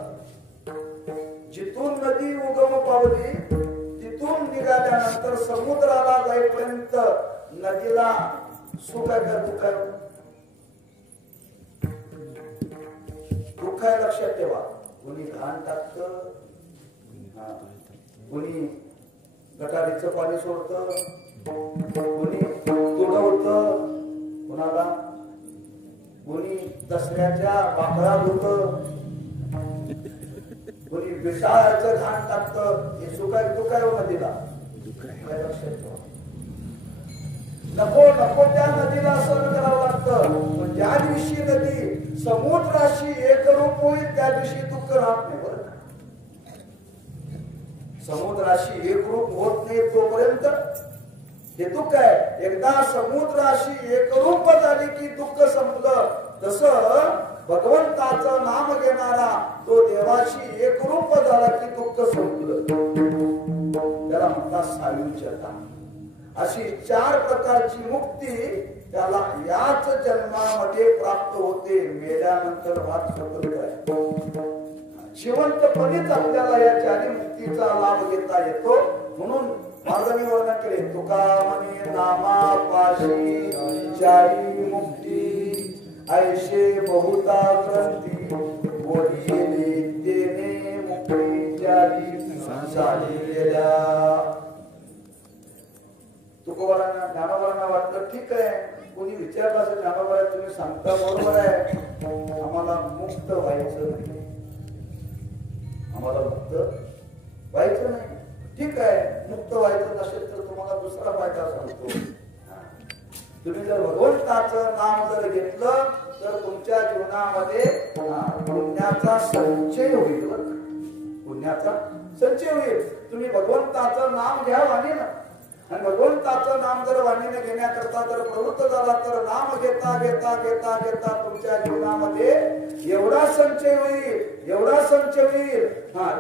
जिथून नदी उगम पावली तिथून निघाल्यानंतर समुद्राला जाईपर्यंत नदीला सुख आहे का दुःख आहे? दुःख आहे लक्षात ठेवा. कोणी घाण टाकत, कोणी गटारीचं पाणी सोडतं, कोणी तुडवतं, कोणाला कोणी दसऱ्याच्या बाकरा धुतं, कोणी विषाळाचं घाण टाकतं. हे सुख आहे दुःख आहे नदीला? लक्षात ठेवा. नको नको त्या नदीला सहन करावं लागतं. पण ज्या दिवशी नदी समुद्राशी एकरूप होईल त्या दिवशी दुःख राहत नाही बरं. समुद्राशी एकरूप होत नाही तोपर्यंत हे दुःख आहे. एकदा समुद्राशी एकरूप झाली की दुःख संपलं. तसं भगवंताचं नाम घेणारा तो देवाशी एकरूप झाला की दुःख संपलं. त्याला म्हणतात सायुज्यता. अशी 4 प्रकारची मुक्ती त्याला याच जन्मामध्ये प्राप्त होते. मेल्यानंतर भात स्वतंत्र आहे. जिवंतपणीच आपल्याला या 4 मुक्तीचा लाभ घेता येतो. म्हणून महाराजांनी वर्णन केले तुका म्हणे नामापाशी 4 मुक्ती ऐशे बहुता ग्रंथी बोलिले देणे मुक्ती 4 झालेल्या. तुकोबारांना ज्ञानोबारांना वाटलं ठीक आहे. कोणी विचारलं असं ज्ञानोबा तुम्ही सांगता बरोबर आहे. आम्हाला मुक्त व्हायचं नाही. आम्हाला मुक्त व्हायचं नाही. ठीक आहे. मुक्त व्हायचं नसेल तर तुम्हाला दुसरा फायदा सांगतो. तुम्ही जर भगवंताचं नाम जर घेतलं तर तुमच्या जीवनामध्ये पुण्याचा संचय होईल. पुण्याचा संचय होईल. तुम्ही भगवंताचं नाम घ्या वाणीनं. आणि भगवंताचं नाम जर वाणीने घेण्याकरता जर प्रवृत्त झाला तर नाम घेता घेता घेता घेता तुमच्या जीवनामध्ये एवढा संचय होईल, एवढा संचय होईल.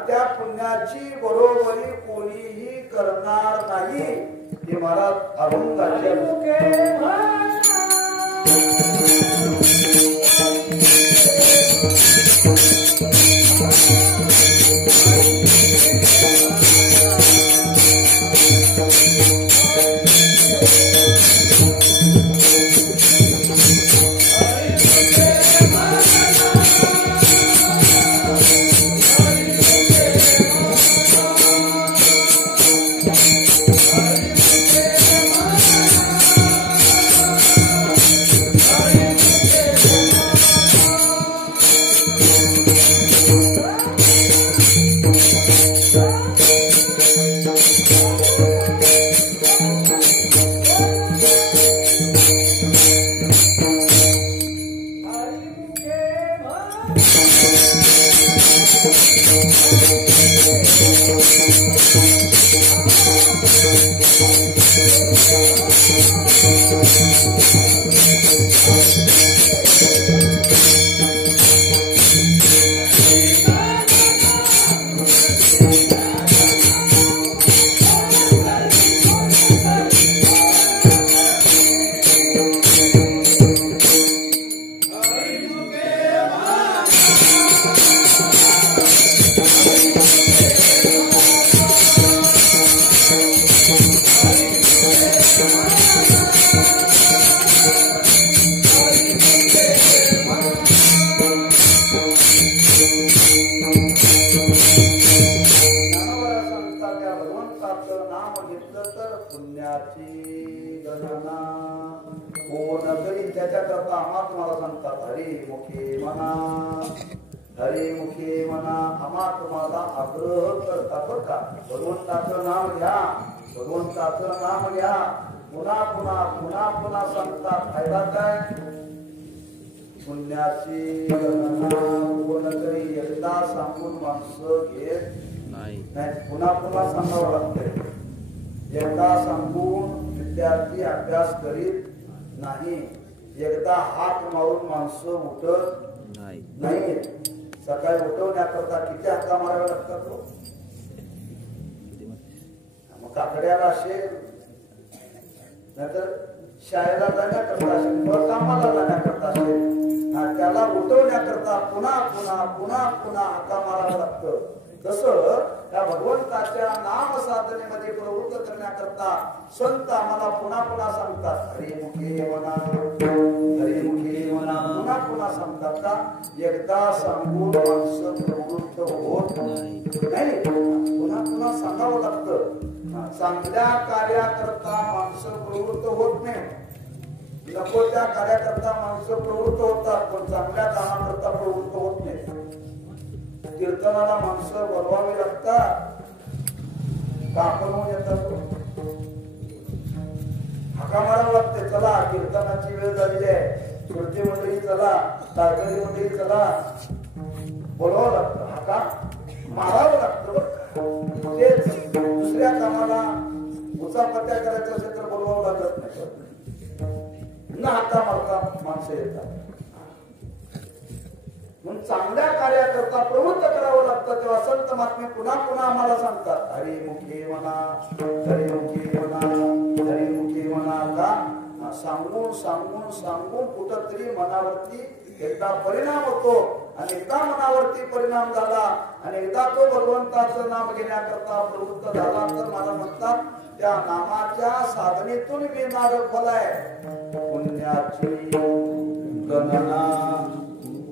त्या पुण्याची बरोबरी कोणीही करणार नाही. हे महाराज अभंगाचे हरिमुखे म्हणा आम्हा तुम्हाला आग्रह करता बरं का. भगवंताचं नाम घ्या, भगवंताचं नाम घ्या. पुन्हा पुन्हा पुन्हा पुन्हा सांगतात. फायदा काय? पुण्याची गणना कोणतरी एकदा सांगून माणसं घेत नाही. पुन्हा पुन्हा सांगावं लागतंय. एकदा सांगून विद्यार्थी अभ्यास करीत नाही. एकदा हात मारून माणसं उठत नाही. सकाळी उठवण्याकरता किती हाका माराव्या लागतात तो. मग काकड्याला असेल, नाहीतर शाळेला जाण्याकरता असेल, कामाला जाण्याकरता असेल, त्याला उठवण्याकरता पुन्हा पुन्हा पुन्हा पुन्हा हाका मारावं लागतं. तसं त्या भगवंताच्या नाम साधनेमध्ये प्रवृत्त करण्याकरता संत आम्हाला पुन्हा पुन्हा सांगतात. हरिमुखे म्हणा, हरिमुखे म्हणा, पुन्हा पुन्हा सांगतात. का? एकदा सांगून माणसं प्रवृत्त होत नाही. पुन्हा पुन्हा सांगावं लागतं. चांगल्या कार्याकरता माणसं प्रवृत्त होत नाही. नको त्या कार्याकरता माणसं प्रवृत्त होतात, पण चांगल्या कामाकरता प्रवृत्त होत नाही. कीर्तनाला माणसं बोलवावी लागतात, कापण होऊन येतात. हाका मारावं लागते. चला कीर्तनाची वेळ झालेली आहे, सुरती मंडळी चला, तारकरी मंडळी चला, बोलवावं लागतं. हाका मारावं लागतं. तेच दुसऱ्या कामाला उचापत्या करायचं असेल तर बोलवावं लागत नाही. न हाका मारता माणसं येतात. म्हणून चांगल्या कार्याकरता प्रवृत्त करावं लागतं. तेव्हा संत महात्मे पुन्हा पुन्हा आम्हाला सांगतात. हरिमुखे म्हणा, हरिमुखे म्हणा, हरिमुखे म्हणा. का? सांगून सांगून सांगून कुठंतरी मनावरती एकदा परिणाम होतो. आणि एकदा मनावरती परिणाम झाला आणि एकदा तो भगवंताचं नाम घेण्याकरता प्रवृत्त झाला तर मला म्हणतात त्या नामाच्या साधनेतून मिळणारं फल आहे. पुण्याची गणना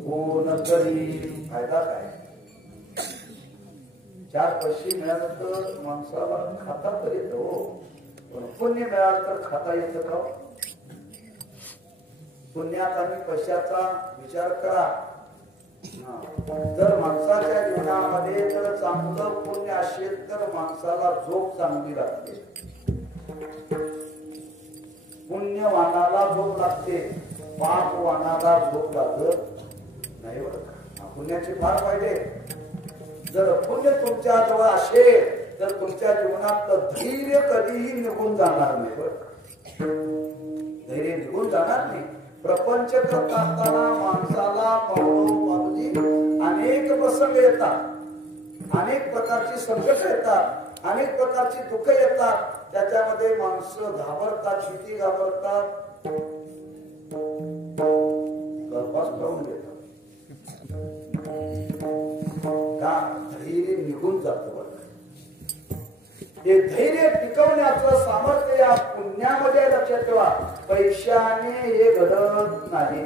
कोण करी. फायदा काय? 4 पैसे मिळालं तर माणसाला खाता तर येतो, पण पुण्य मिळालं तर खाता येतं का? पुण्यात आणि पैशाचा विचार करा. जर माणसाच्या जीवनामध्ये जर चांगलं पुण्य असेल तर माणसाला झोप चांगली लागते. पुण्यवानाला झोप लागते, पापवानाला झोप लागत नाही. बरं, पुण्याचे फार फायदे. जर पुण्य तुमच्या जवळ असेल तर तुमच्या जीवनात धैर्य कधीही निघून जाणार नाही. बरं, धैर्य निघून जाणार नाही. प्रपंच करत असताना माणसाला पावलोपावली अनेक प्रसंग येतात, अनेक प्रकारची संकट येतात, अनेक प्रकारची दुःख येतात. त्याच्यामध्ये माणसं घाबरतात, भीती घाबरतात, गरबास लावून देतात. का? धैर्य निघून जातं. हे धैर्य टिकवण्याचं सामर्थ्य या पुण्यामध्ये लक्षात ठेवा. पैशाने हे घडत नाही,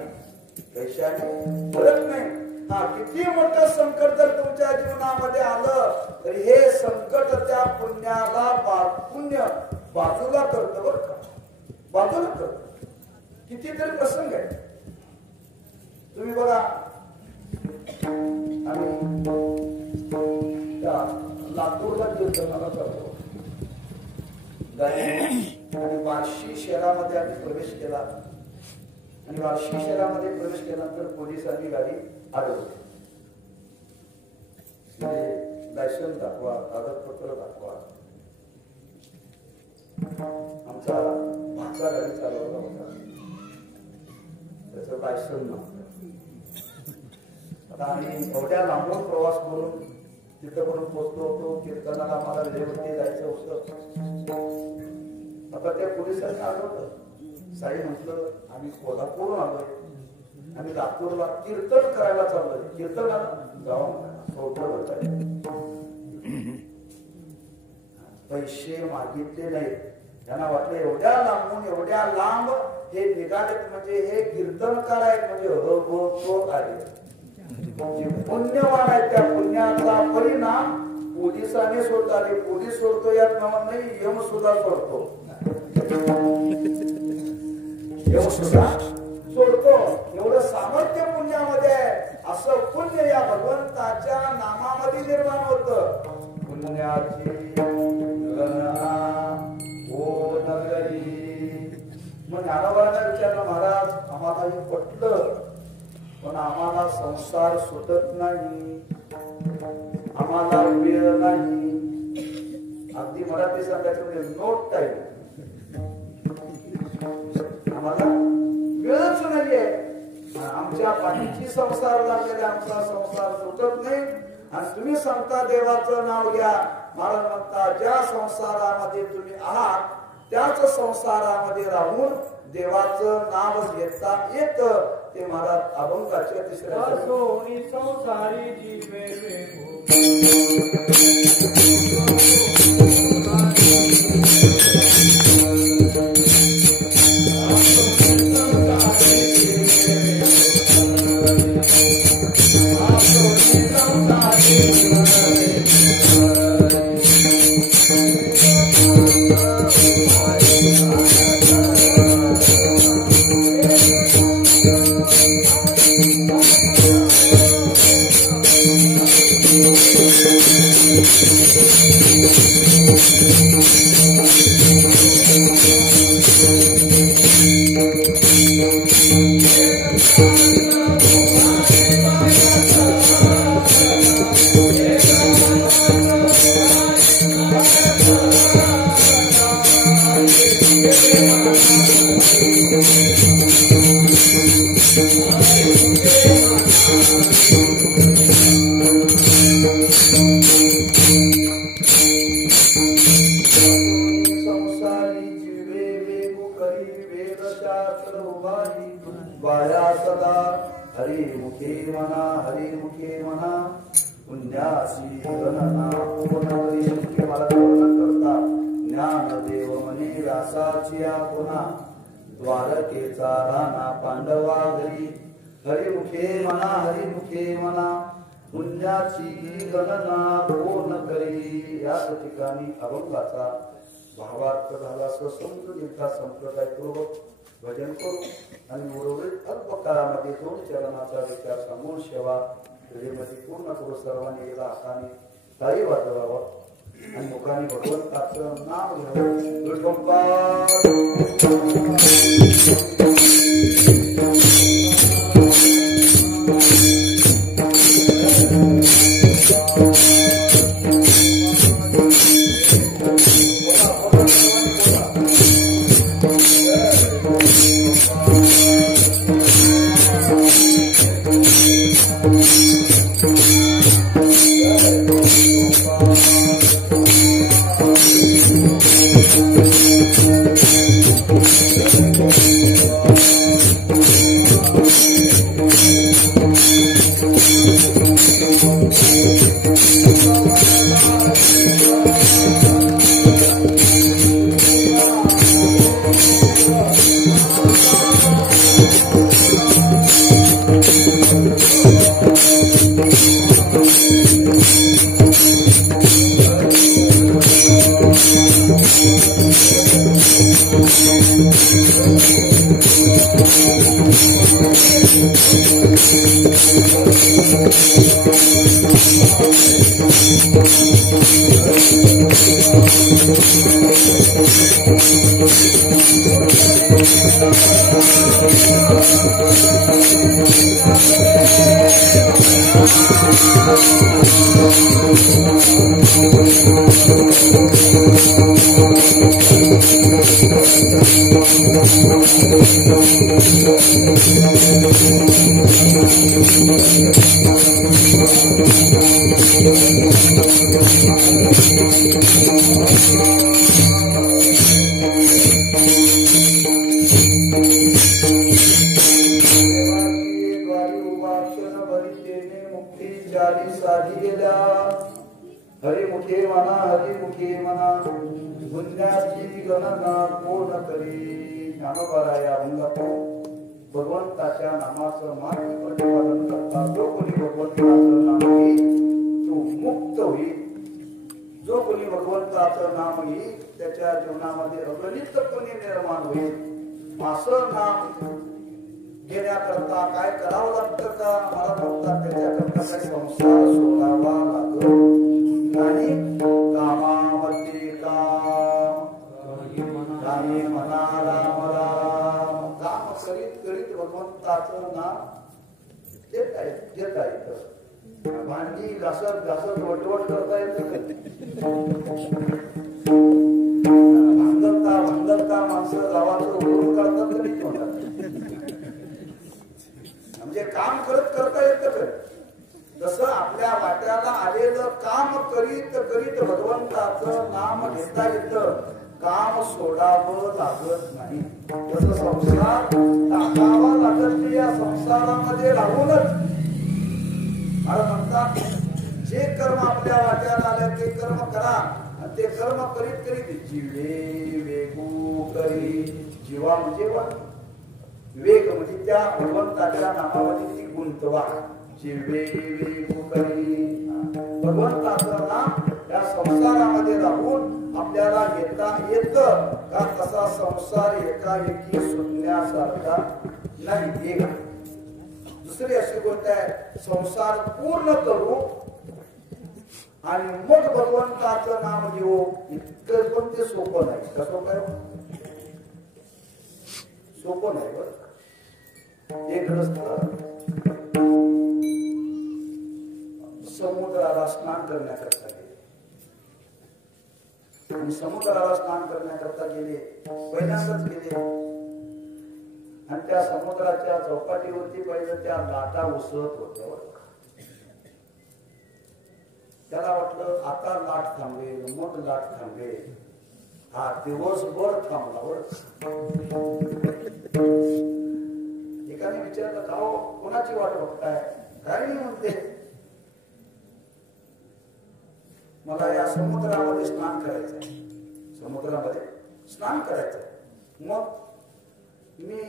पैशाने घडत नाही. किती मोठं संकट जर तुमच्या जीवनामध्ये आलं तर हे संकट त्या पुण्याला पुण्य बाजूला करतं. बरं का? बाजूला करतं. कितीतरी प्रसंग आहे. तुम्ही बघा, आम्ही लातूरला कीर्तनाला जातो आणि बार्शी शहरामध्ये आम्ही प्रवेश केला. आणि बार्शी शहरामध्ये प्रवेश केल्यानंतर पोलिसांनी गाडी अडवली. लायसन दाखवा, कागदपत्र दाखवा. आमचा भाचा गाडी चालवला होता, त्याचं लायसन नव्हतं. आता आम्ही एवढ्या लांबून प्रवास करून तिथं पण पोहोचलो होतो. कीर्तनाला आम्हाला वेळेवरती जायचं होतं. आता त्या पोलिसांनी आलं, साई म्हटलं आम्ही कोल्हापूरून आलोय, आम्ही लातूरला कीर्तन करायला चाललोय, कीर्तनाला जाऊन पैसे मागितले नाहीत. त्यांना वाटलं एवढ्या लांबून एवढ्या लांब हे निघालेत म्हणजे हे कीर्तनकार आहेत, म्हणजे आले पुण्यवान आहेत. त्या पुण्याचा परिणाम पोलिसांनी सोडताले. पोलीस सोडतो यात नाव नाही, यम सुद्धा सोडतो. यम सुद्धा सोडतो. एवढं सामर्थ्य पुण्यामध्ये आहे. असं पुण्य या भगवंताच्या नामामध्ये निर्माण होत. पुण्याची गणना हो नगरी. मग ज्ञानोबांना विचारलं, महाराज आम्हाला हे पटलं, पण आम्हाला संसार सुटत नाही, आम्हाला वेळ नाही. अगदी मराठी सांगायचं म्हणजे नोट टाईम, आम्हाला वेळच नाहीये. आमच्या पाठीची संसार लागलेला, आमचा संसार सुटत नाही. आणि तुम्ही सांगता देवाचं नाव घ्या. महाराज म्हणता ज्या संसारामध्ये तुम्ही आहात त्याच संसारामध्ये राहून देवाचं नाव घेता येत. ते महाराज अभंगाच्या तिसऱ्या संसारी जीवे द्वारकेचा राणा पांडवा घरी. हरिमुखे म्हणा हरिमुखे म्हणा पुण्याची गणना कोण करी. याच ठिकाणी अभंगाचा भावार्थ झाला. समृद्धीचा संप्रदायपूर्वक भजन करू आणि उर्वरित अल्प काळामध्ये दोन चरणाचा विचार समूळ सेवा हृदयमध्ये पूर्ण करू. सर्वांनी एका हाताने ताई वाजवावं आणि मुखाने भगवंताचं नाव घ्यावं. हरिमुखे म्हणा हरिमुखे म्हणा पुण्याची गणना कोण करी. ज्ञानोबा या भगवंताच्या नामाचं मार्ग प्रतिपादन करता. जो कोणी भगवंताचं नाम घेईल तो मुक्त होईल. जो कोणी भगवंताचं नाम घेईल त्याच्या जीवनामध्ये अगणित पुण्य निर्माण होईल. असं नाम घेण्याकरता काय करावं लागतं का मला म्हणतात त्याच्याकरता काही संसार सोडावा लागत नाही कामामध्ये काम कामी म्हणा राम राम काम करीत करीत भगवंताचं नाम घेता येतं भांडी घासत घासत वटवट करता येतं भांगलता माणसं गावाचं ओळख करतात तरी म्हणजे काम करता येतं तसं आपल्या वाट्याला आलेलं काम करीत करीत भगवंताचं नाम घेता येतं काम सोडावं लागत नाही तसं संसार टाकावा लागत नाही या संसारामध्ये राहूनच मला म्हणतात जे कर्म आपल्या वाट्याला आले ते कर्म करा आणि ते कर्म करीत करीत जीवे वेगू करी जीवा म्हणजे वेग म्हणजे त्या भगवंताच्या नामामध्ये ती गुंतवा जीवे वेगू करी भगवंताचं नाम त्या संसारामध्ये राहून आपल्याला घेता येतं का तसा संसार एकाएकी सुटण्यासारखा नाही एक दुसरी अशी गोष्ट आहे संसार पूर्ण करू आणि मग भगवंताचं नाम घेऊ इतकं पण ते सोपं नाही कसं काय सोपं नाही बरं एक रस्ता समुद्राला स्नान करण्याकरता गेले आणि समुद्राला स्नान करण्याकरता गेले पहिल्यांदाच गेले आणि त्या समुद्राच्या चौपाटीवरती पहिलं त्या लाटा उसळत होत्या त्याला वाटलं आता लाट थांबेल मग लाट थांबेल हा दिवसभर थांबला एकाने विचारलं का हो कोणाची वाट बघताय काय नाही म्हणते मला या समुद्रामध्ये स्नान करायचंय समुद्रामध्ये स्नान करायचंय मग मी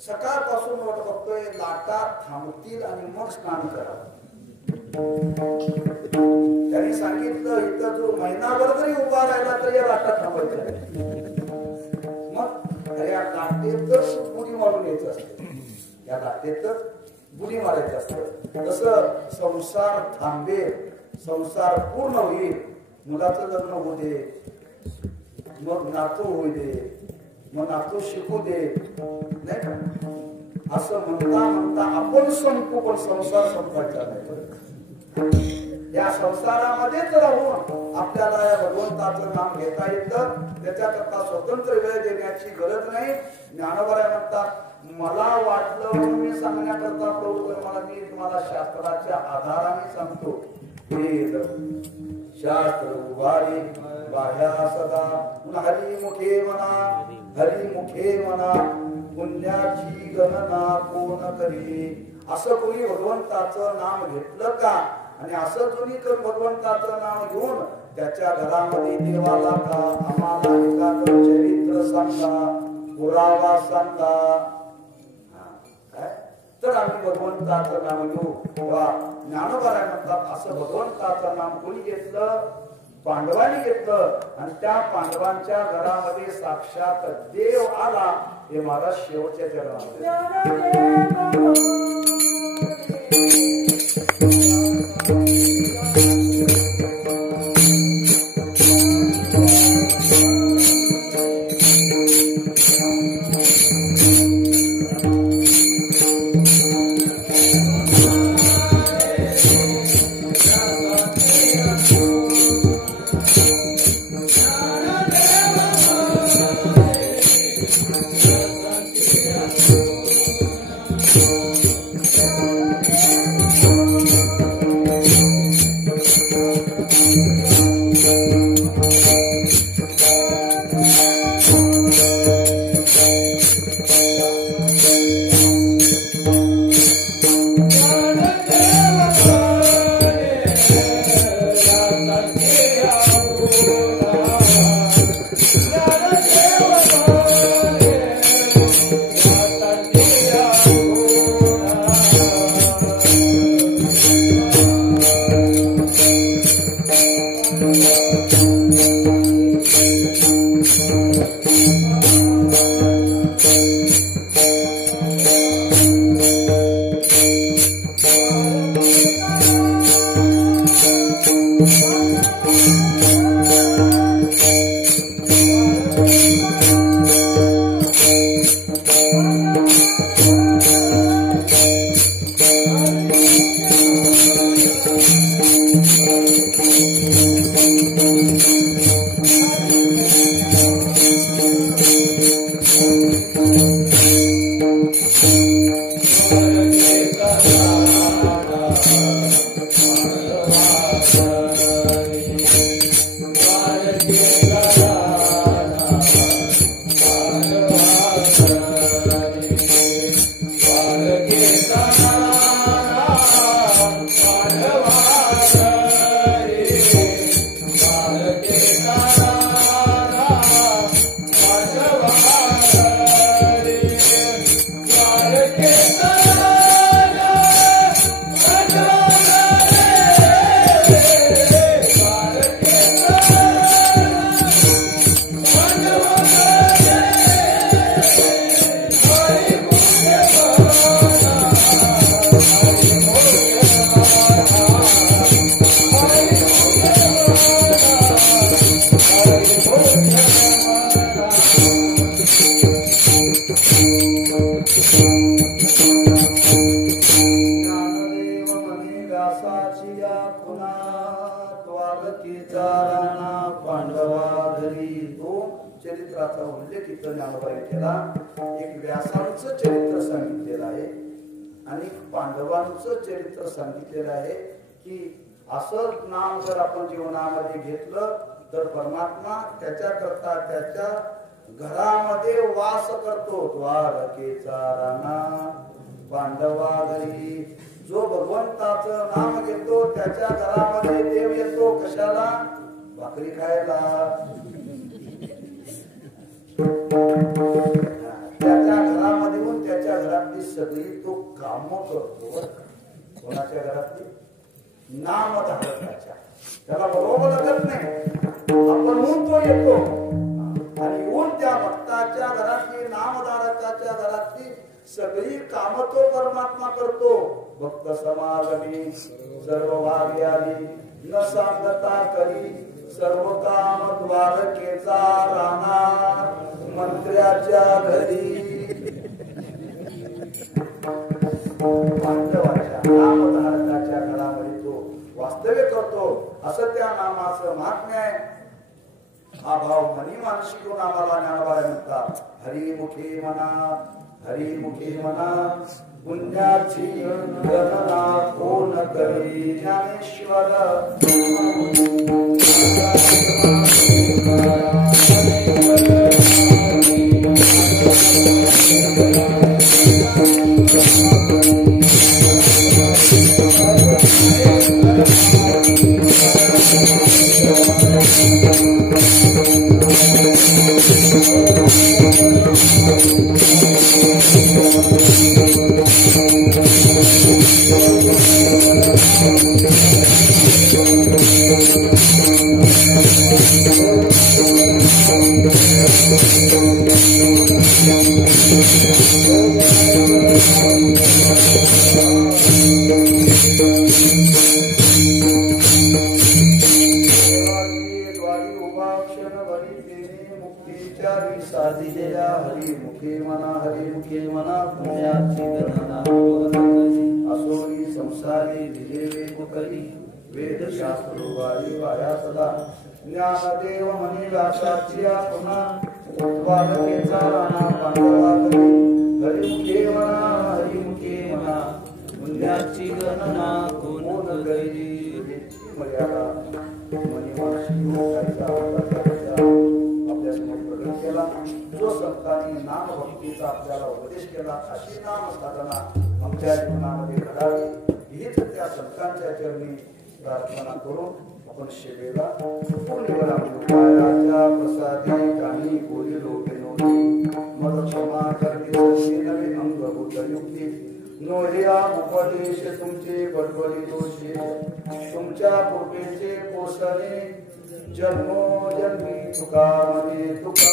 सकाळपासून वाट बघतोय लाटा थांबतील आणि मग स्नान करावं त्यांनी सांगितलं इथं जो महिनाभर जरी उभा राहिला तर या लाटा थांबायच्या मग या लाटेतच बुडी मारून यायचं असतं या लाटेतच बुडी मारायचं असतं तसं संसार थांबेल संसार पूर्ण होईल मुलाचं लग्न होऊ दे मग नातू होऊ दे मग नातू शिकू दे नाही का असं म्हणता आपण संपू पण संसार संपायचा नाही या संसारामध्येच राहून आपल्याला या भगवंताचं नाम घेता येतं त्याच्याकरता स्वतंत्र वेळ देण्याची गरज नाही ज्ञानोबा म्हणतात मला वाटलं म्हणून मी सांगण्याकरता प्रवृत्त मला मी तुम्हाला शास्त्राच्या आधाराने सांगतो वेद शास्त्र उभारी बाह्या सदा हरिमुखे म्हणा पुण्याची गणना कोण करी असं कोणी भगवंताचं नाम घेतलं का आणि असं कोणी भगवंताचं नाम घेऊन त्याच्या घरामध्ये देवाला का आम्हाला एखादं चरित्र सांगा पुरावा सांगा तर आम्ही भगवंताचं नाम घेऊ तेव्हा ज्ञानोबा म्हणतात असं भगवंताचं नाम कोणी घेतलं पांडवांनी घेतलं आणि त्या पांडवांच्या घरामध्ये साक्षात देव आला हे महाराज शेवटच्या चरणामध्ये Thank you. लंकेचा राणा पांडवा घरी. दोन चरित्राचा उल्लेख इथं ज्ञानोबाने केला. एक व्यासांचं चरित्र सांगितलेलं आहे आणि पांडवांचं चरित्र सांगितलेलं आहे की असं नाम जर आपण जीवनामध्ये घेतलं तर परमात्मा त्याच्याकरता त्याच्या घरामध्ये वास करतो. द्वारकेचा राणा पांडवा घरी. जो भगवंताचं नाम घेतो त्याच्या घरामध्ये देव येतो. कशाला? भाकरी खायला. त्याच्या घरामध्ये येऊन त्याच्या घरातली सगळी तो काम करतो. कोणाच्या घरातली? नामधारकाच्या. त्याला बरोबर लागत नाही, आपण म्हणून तो येतो आणि येऊन त्या भक्ताच्या घरातली नामधारकाच्या घरातली सगळी काम तो परमात्मा करतो. भक्त समागमी सर्व भाग्याली न सांगता करी सर्व काम द्वारकेचा राहणार मंत्र्याच्या घरी. पांडवाच्या नामधारकाच्या घरामध्ये तो वास्तव्य करतो. असं त्या नामाचं महात्म्य आहे. हा भाव मनी मानसिकून आम्हाला ज्ञानोबा म्हणतात. हरिमुखे म्हणा हरिमुखे म्हणा पुण्याची गणना कोण करी. ज्ञानेश्वर हरिमुखे म्हणा हरिमुखे म्हणा पुण्याची गणना असोरी संसारी दिलेले मुखरी वेदशास्त्र वारी वाया सदा ज्ञानदेव म्हणे व्यासाची पुन्हा द्वारकेचा राणा पांडवा घरी. हरिमुखे म्हणा पुण्याची गणना कोण करी. मर्यादा मनी केला. जो संतांनी नाम भक्तीचा आपल्याला उपदेश केला अशी नाम साधना आमच्या जीवनामध्ये घडावी हीच त्या संतांच्या चरणी प्रार्थना करून आपण सेवेला पूर्ण प्रसादी काही बोली लोके नव्हती मद क्षमा करणे नवे अंगभूत युक्ती नोह्या उपदेश तुमचे बडबडी दोषे तुमच्या कृपेचे पोषणे जन्मोजन्मी तुका म्हणे तुका.